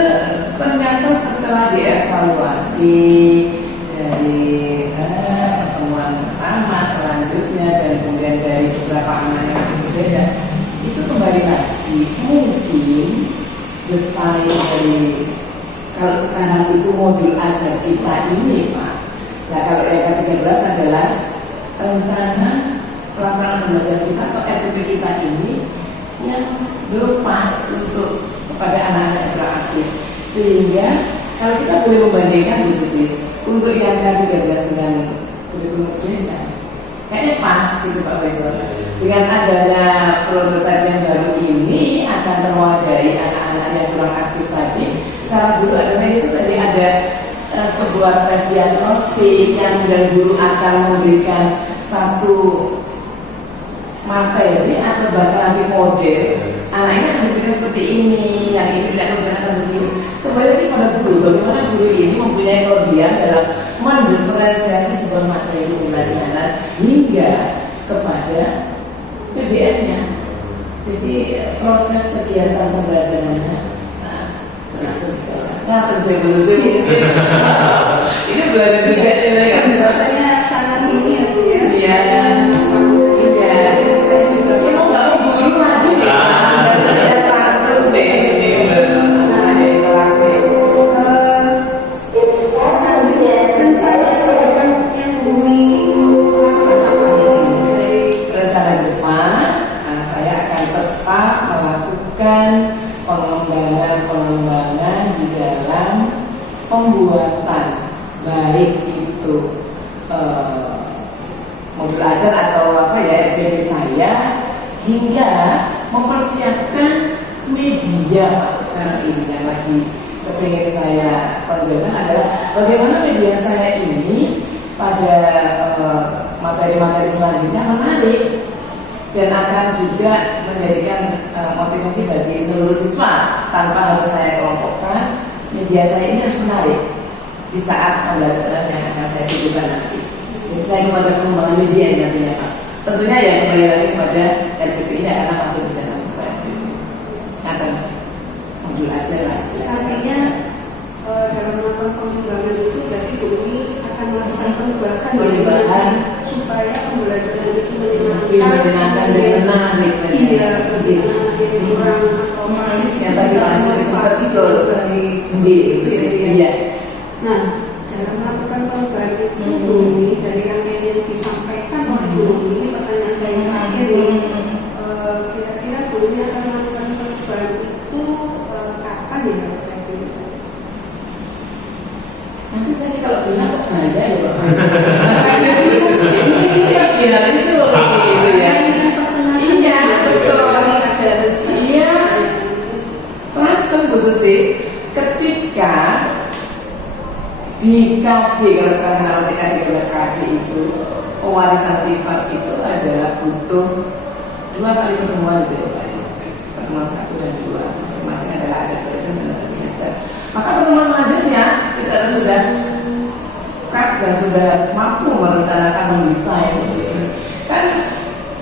ternyata setelah dievaluasi dari pertemuan pertama selanjutnya dan kemudian dari beberapa anak yang berbeda, itu kembali lagi mungkin desain dari kalau sekarang itu modul ajar kita ini Pak. Nah kalau yang ke-13 adalah rencana pelaksanaan belajar kita atau RPP kita ini yang belum pas untuk kepada anak-anak yang beraktif, sehingga kalau kita boleh membandingkan Bu Susi untuk yang K13 dengan kurikulum merdeka kayaknya pas gitu Pak Faisal. Dengan adanya prototipe yang baru ini akan terwadai anak-anak yang kurang aktif tadi. Cara guru adalah itu tadi ada sebuah tes diagnostik yang guru akan memberikan satu materi atau bahkan nanti model. Anak ini akan diberikan seperti ini, yang ini akan begini. Kembali lagi pada guru, bagaimana guru ini mempunyai kelebihan dalam mendiferensiasi sebuah materi pembelajaran hingga kepada PBM-nya. Jadi proses kegiatan pembelajarannya berlangsung di kelas. Nah, tentu ini belajar juga ya. Rasanya sangat ini ya Bu ya. Iya. Saya juga Mau nggak mau guru lagi langsung sih interaksi. selanjutnya rencana ke depan yang Bu Umi lakukan apa? Rencana depan, saya akan tetap melakukan pengembangan di dalam pembuatan baik itu modul ajar atau apa ya RPP saya hingga mempersiapkan media Pak sekarang ini yang lagi kepingin saya tonjolkan adalah bagaimana media saya ini pada materi-materi selanjutnya menarik dan akan juga menjadikan motivasi bagi seluruh siswa tanpa harus saya kelompokkan. Media saya ini harus menarik di saat pembelajaran yang akan saya sebutkan nanti. Jadi saya kepada pengembangan media yang nantinya Pak. Tentunya ya kembali lagi kepada RPP ini akan masuk di dalam sebuah RPP. Akan modul aja lah. Artinya dalam melakukan pengembangan itu berarti Bu Umi akan melakukan perubahan supaya pembelajaran itu menyenangkan lebih menyenangkan dan menarik. Iya, lebih menarik, yang kurang masih Yang tadi bisa masih motivasi betul. dari Sendiri, iya. Nah, dalam melakukan perubahan itu Bumi, dari rangkaian yang disampaikan oleh Bumi, ini pertanyaan saya yang terakhir nih, kira-kira Bumi akan melakukan perubahan itu kapan ya kalau saya pilih? Nanti saya kalau bilang bahaya ya Pak. Ini seperti itu ya. Iya, betul. Iya. Langsung Bu Susi, ketika di KD, kalau sekarang harus KD itu pewarisan sifat itu adalah butuh 2 kali pertemuan gitu ya Pak. Pertemuan 1 dan 2 masing-masing adalah ada belajar dan ada belajar. Maka pertemuan selanjutnya kita sudah dan sudah harus mampu merencanakan, mendesain kan.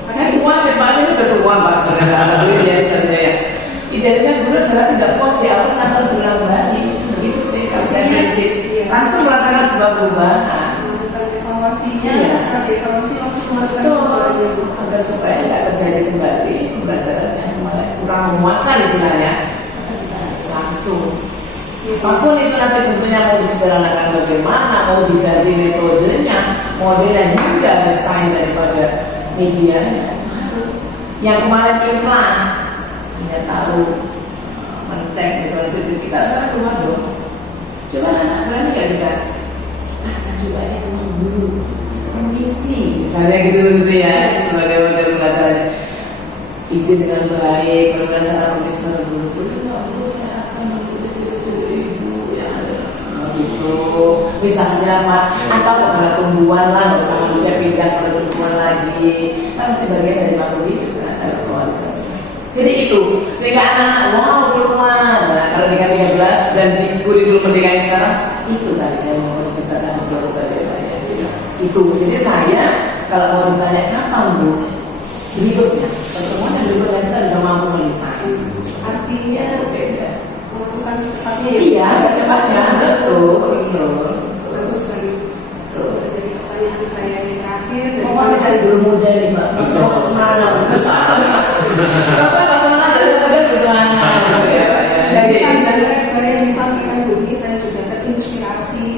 Saya kuasa Pak, saya sudah tua Pak, saudara ya saya. Idealnya dulu adalah tidak puas di awal harus diulang balik. Begitu sih kalau saya prinsip. Langsung melakukan sebuah perubahan. Evaluasinya, setelah evaluasi langsung melakukan Betul, agar supaya tidak terjadi kembali pembelajaran yang kemarin kurang memuaskan istilahnya. Langsung. Apapun itu nanti tentunya mau disederhanakan bagaimana, mau diganti metodenya, modelnya hingga desain daripada medianya harus. Yang kemarin ikhlas, tidak tahu mencek itu kita sekarang keluar dong. Coba anak berani gak kita akan coba dia keluar dulu, permisi misalnya gitu sih ya, sebagai model pembelajaran izin dengan baik, bagaimana cara menulis dulu. Lalu saya akan menulis itu ibu yang ada gitu, misalnya Pak, atau pada tumbuhan lah, nggak usah manusia pindah pada tumbuhan lagi, kan masih bagian dari makhluk hidup kan, dalam polarisasi. Jadi itu, sehingga anak-anak wow keluar. Nah, kalau di 13 dan di kurikulum pendidikan sekarang itu tadi yang mau diciptakan itu. Jadi saya kalau mau ditanya kapan Bu, berikutnya pertemuan yang berikutnya kita sudah mampu mendesain. Artinya beda. melakukan secepatnya ya? Iya, secepatnya betul. Bagus sekali. Jadi pertanyaan saya yang terakhir. Pokoknya saya belum muda nih Pak. Bapak semangat. Bapak semangat dari muda bersemangat. Dari yang disampaikan Bumi, saya juga terinspirasi.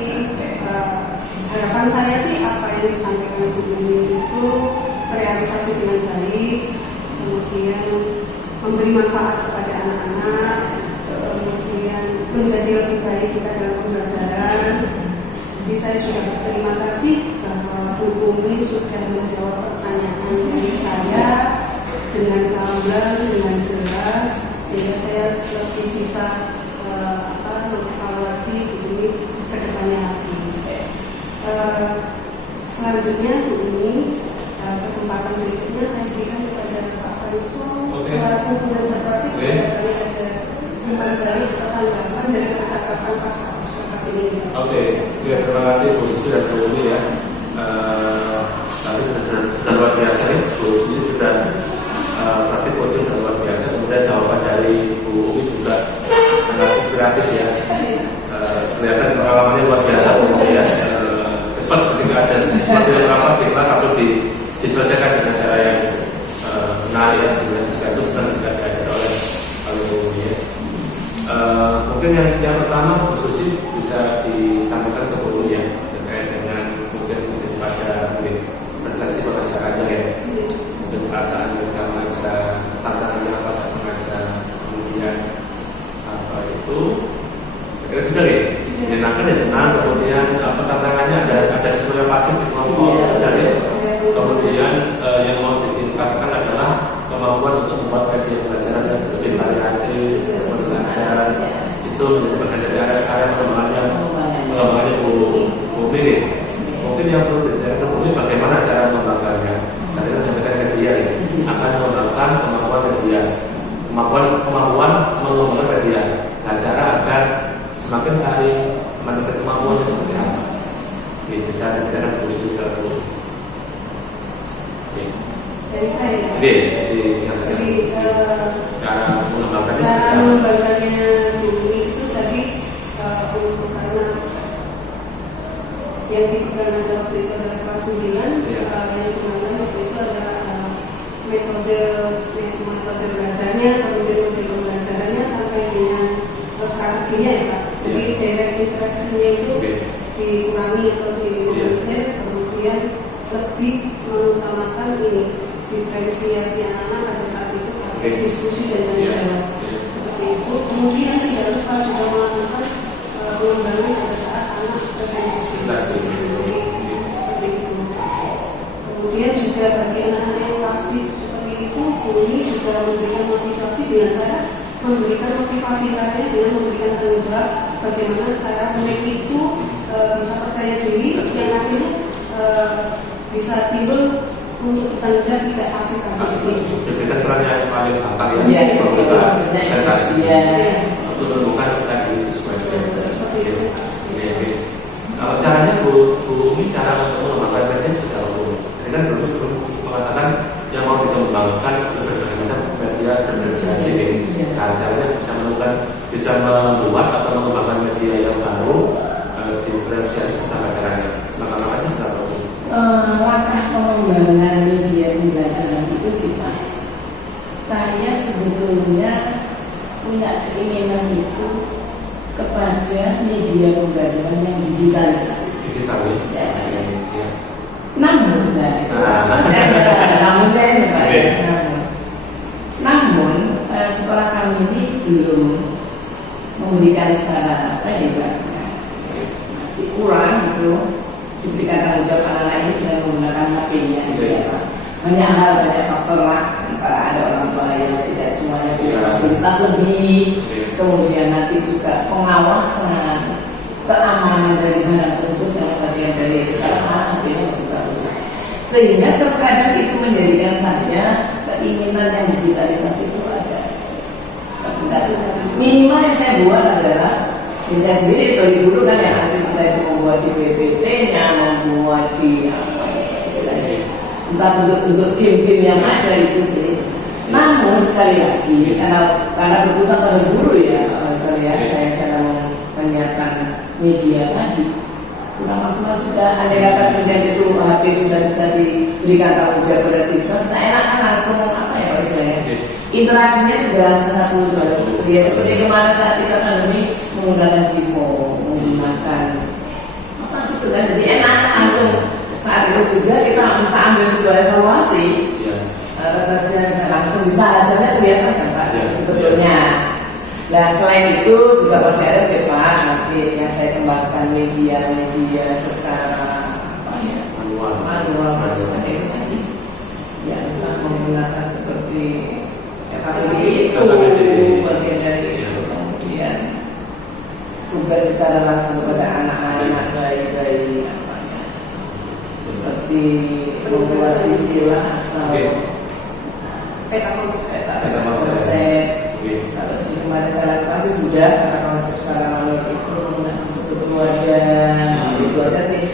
Harapan saya sih apa yang disampaikan Bumi itu terrealisasi dengan baik, kemudian memberi manfaat kepada anak-anak, kemudian menjadi lebih baik kita dalam pembelajaran. Jadi saya juga berterima kasih bahwa Bu Bumi sudah menjawab pertanyaan dari saya dengan gamblang, dengan jelas, sehingga saya lebih bisa mengevaluasi Bu Bumi ke depannya lagi. Selanjutnya Bu Bumi, kesempatan berikutnya saya berikan kepada Pak Faiso selaku pengajar praktik. Kami ada kembali atau tanggapan dari percakapan pasca observasi ini. Oke, terima kasih Bu Susi dan Bu Umi ya. Tadi sudah luar biasa ya, Bu Susi sudah praktik coaching sudah luar biasa. Kemudian jawaban dari Bu Umi juga sangat inspiratif ya. Kelihatan pengalamannya luar biasa Bu ya. Cepat ketika ada sesuatu yang kurang pas, kita langsung diselesaikan dengan cara yang benar ya, sehingga siswa itu senang jika diajar oleh Bu Umi ya. Mungkin yang pertama Bu Susi bisa disampaikan ke Bu Umi ya, terkait dengan mungkin pada refleksi pengajarannya ya, mungkin perasaan ketika mengajar, tantangannya apa saat mengajar, kemudian apa itu, kira sudah ya, menyenangkan ya senang, kemudian apa tantangannya ada sesuatu yang pasif mau sudah ya, kemudian yang mau ditingkatkan adalah kemampuan untuk membuat media pembelajaran yang lebih variatif, belajar itu menjadi bagian dari area pengembangannya Bu Mimi. Mungkin yang perlu dijelaskan Bu Mimi bagaimana cara mengembangkannya. Tadi kita sampaikan ke dia ya, akan mengembangkan kemampuan media, kemampuan mengembangkan media. Nah, cara agar semakin hari meningkat kemampuannya seperti apa? Bisa dijelaskan Bu Susi kalau Bu. Dari saya. Jadi cara mengembangkannya Bumi itu tadi untuk karena yang dipegang waktu itu adalah kelas 9, yang digunakan waktu itu adalah metode belajarnya, kemudian metode pembelajarannya sampai dengan strateginya ya Pak. Jadi direct interaction-nya itu dikurangi atau diminimalisir, kemudian lebih mengutamakan ini diferensiasi anak-anak pada saat itu pakai diskusi dan tanya jawab seperti itu. Kemudian tidak lupa juga melakukan pengembangan pada saat anak presentasi. Jadi seperti itu. Kemudian juga bagi anak-anak yang pasif seperti itu, ini juga memberikan motivasi dengan cara memberikan motivasi tadi dengan memberikan tanggung jawab bagaimana cara mereka itu bisa percaya diri yang akhirnya bisa timbul untuk bertanggung jawab tidak pasif tadi. Diberikan peran yang paling gampang ya, Iya, kalau kita presentasi Iya. untuk menemukan kita diri sesuai dengan Seperti itu. Kalau caranya Bu Umi, cara untuk mengembangkan media seperti apa Bu? Ini kan belum mengatakan yang mau dikembangkan berbagai macam media diferensiasi ini. Nah, caranya bisa membuat atau mengembangkan media yang baru diferensiasi tentang caranya. Langkah-langkahnya seperti apa Bu? Langkah pengembangan media pembelajaran itu sih Pak, saya sebetulnya punya keinginan itu kepada media pembelajaran yang digitalisasi. Digital ya? Ya. Namun, namun setelah kami ini belum memberikan secara apa ya Pak, masih kurang gitu diberikan tanggung jawab anak-anak ini dengan menggunakan HP-nya gitu ya Pak. Banyak hal, banyak faktor lah, ada orang tua yang tidak semuanya punya fasilitas lebih, kemudian nanti juga pengawasan keamanan dari barang tersebut yang bagian dari kesalahan HP-nya lebih bagus. Sehingga terkadang itu menjadikan saya keinginan yang digitalisasi itu ada. Minimal yang saya buat adalah saya sendiri sebagai guru kan yang akhirnya kita itu membuat di PPT-nya, membuat di apa ya istilahnya, entah untuk game-game yang ada itu sih. Namun sekali lagi karena berpusat pada guru ya, saya dalam menyiapkan media tadi kurang maksimal juga. Andai kata kemudian itu HP sudah bisa diberikan tanggung jawab pada siswa, kita enak kan langsung apa ya istilahnya, interaksinya juga langsung satu dia seperti kemana saat kita pandemi menggunakan Zimo, menggunakan apa gitu kan, jadi enak langsung saat itu juga kita bisa ambil sebuah evaluasi, refleksinya langsung bisa hasilnya kelihatan kan Pak sebetulnya. Nah selain itu juga masih ada sih Pak nanti yang saya kembangkan media secara apa ya manual masukkan itu tadi ya entah menggunakan seperti itu bagian dari itu, kemudian tugas secara langsung kepada anak-anak bayi apa ya seperti membuat sisilah atau peta konsep. Kalau di kemarin saya lakukan sih sudah karena konsep secara manual itu betul ada sih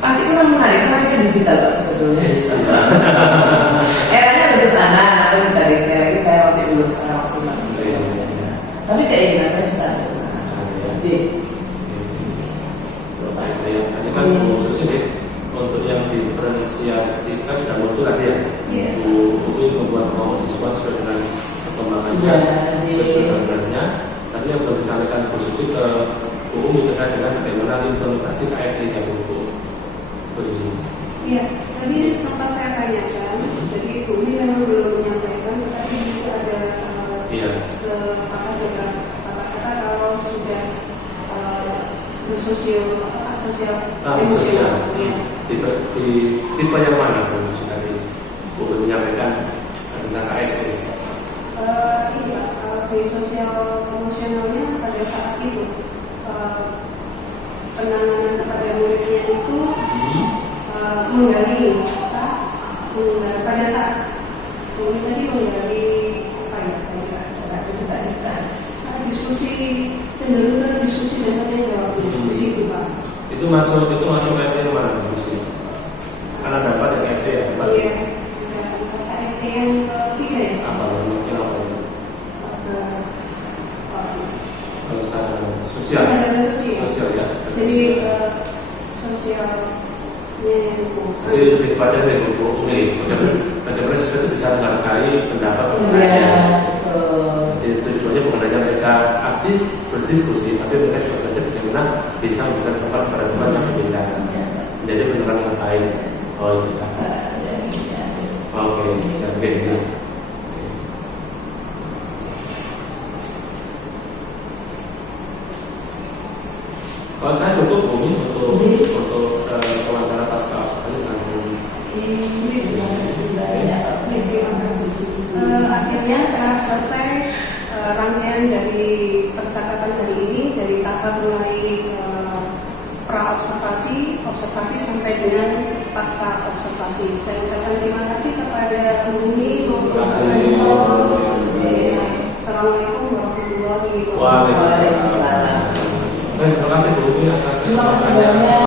pasti kurang menarik karena kan digital Pak sebetulnya. Eranya bisa sana, tapi dari saya masih belum secara maksimal. Tapi keinginan saya bisa. Jadi, ini kan khususnya untuk yang diferensiasi kan sudah muncul tadi ya. Untuk membuat mahasiswa sesuai dengan perkembangannya, sesuai dengan beratnya. Tapi yang belum disampaikan khususnya ke UU terkait dengan bagaimana implementasi KSD yang untuk berizin. Iya, tadi sempat saya tanyakan, jadi Bu ini memang belum menyampaikan, tetapi itu ada sepakat beberapa kata-kata kalau sudah sosial emosional. Tipe yang mana khusus tadi Bu menyampaikan tentang KSD? Di sosial emosionalnya pada saat itu penanganan kepada muridnya itu menggali pada saat murid tadi menggali apa ya saat diskusi cenderung ke diskusi dan tanya jawab di situ Pak. Itu masuk KSD mana diskusi? Karena dapat ya KSD ya. Iya, KSD yang ketiga ya. Apa yang apa itu? Sosial ya. Jadi sosialnya lebih kepada dari umum bagaimana siswa itu bisa menghargai pendapat Iya, lainnya. betul. Jadi tujuannya bukan hanya mereka aktif berdiskusi, tapi mereka juga belajar bagaimana bisa memberikan tempat kepada teman yang berbicara. Jadi beneran yang baik. Oh iya. Oke, siap. Oke. Kalau saya cukup mungkin untuk wawancara pasca dengan Akhirnya telah selesai rangkaian dari percakapan hari ini, dari tahap mulai pra observasi sampai dengan pasca observasi. Saya ucapkan terima kasih kepada Umi maupun Assalamualaikum warahmatullahi wabarakatuh. Waalaikumsalam. Terima kasih Bu Umi atas Terima kasih kesempatannya. banyak.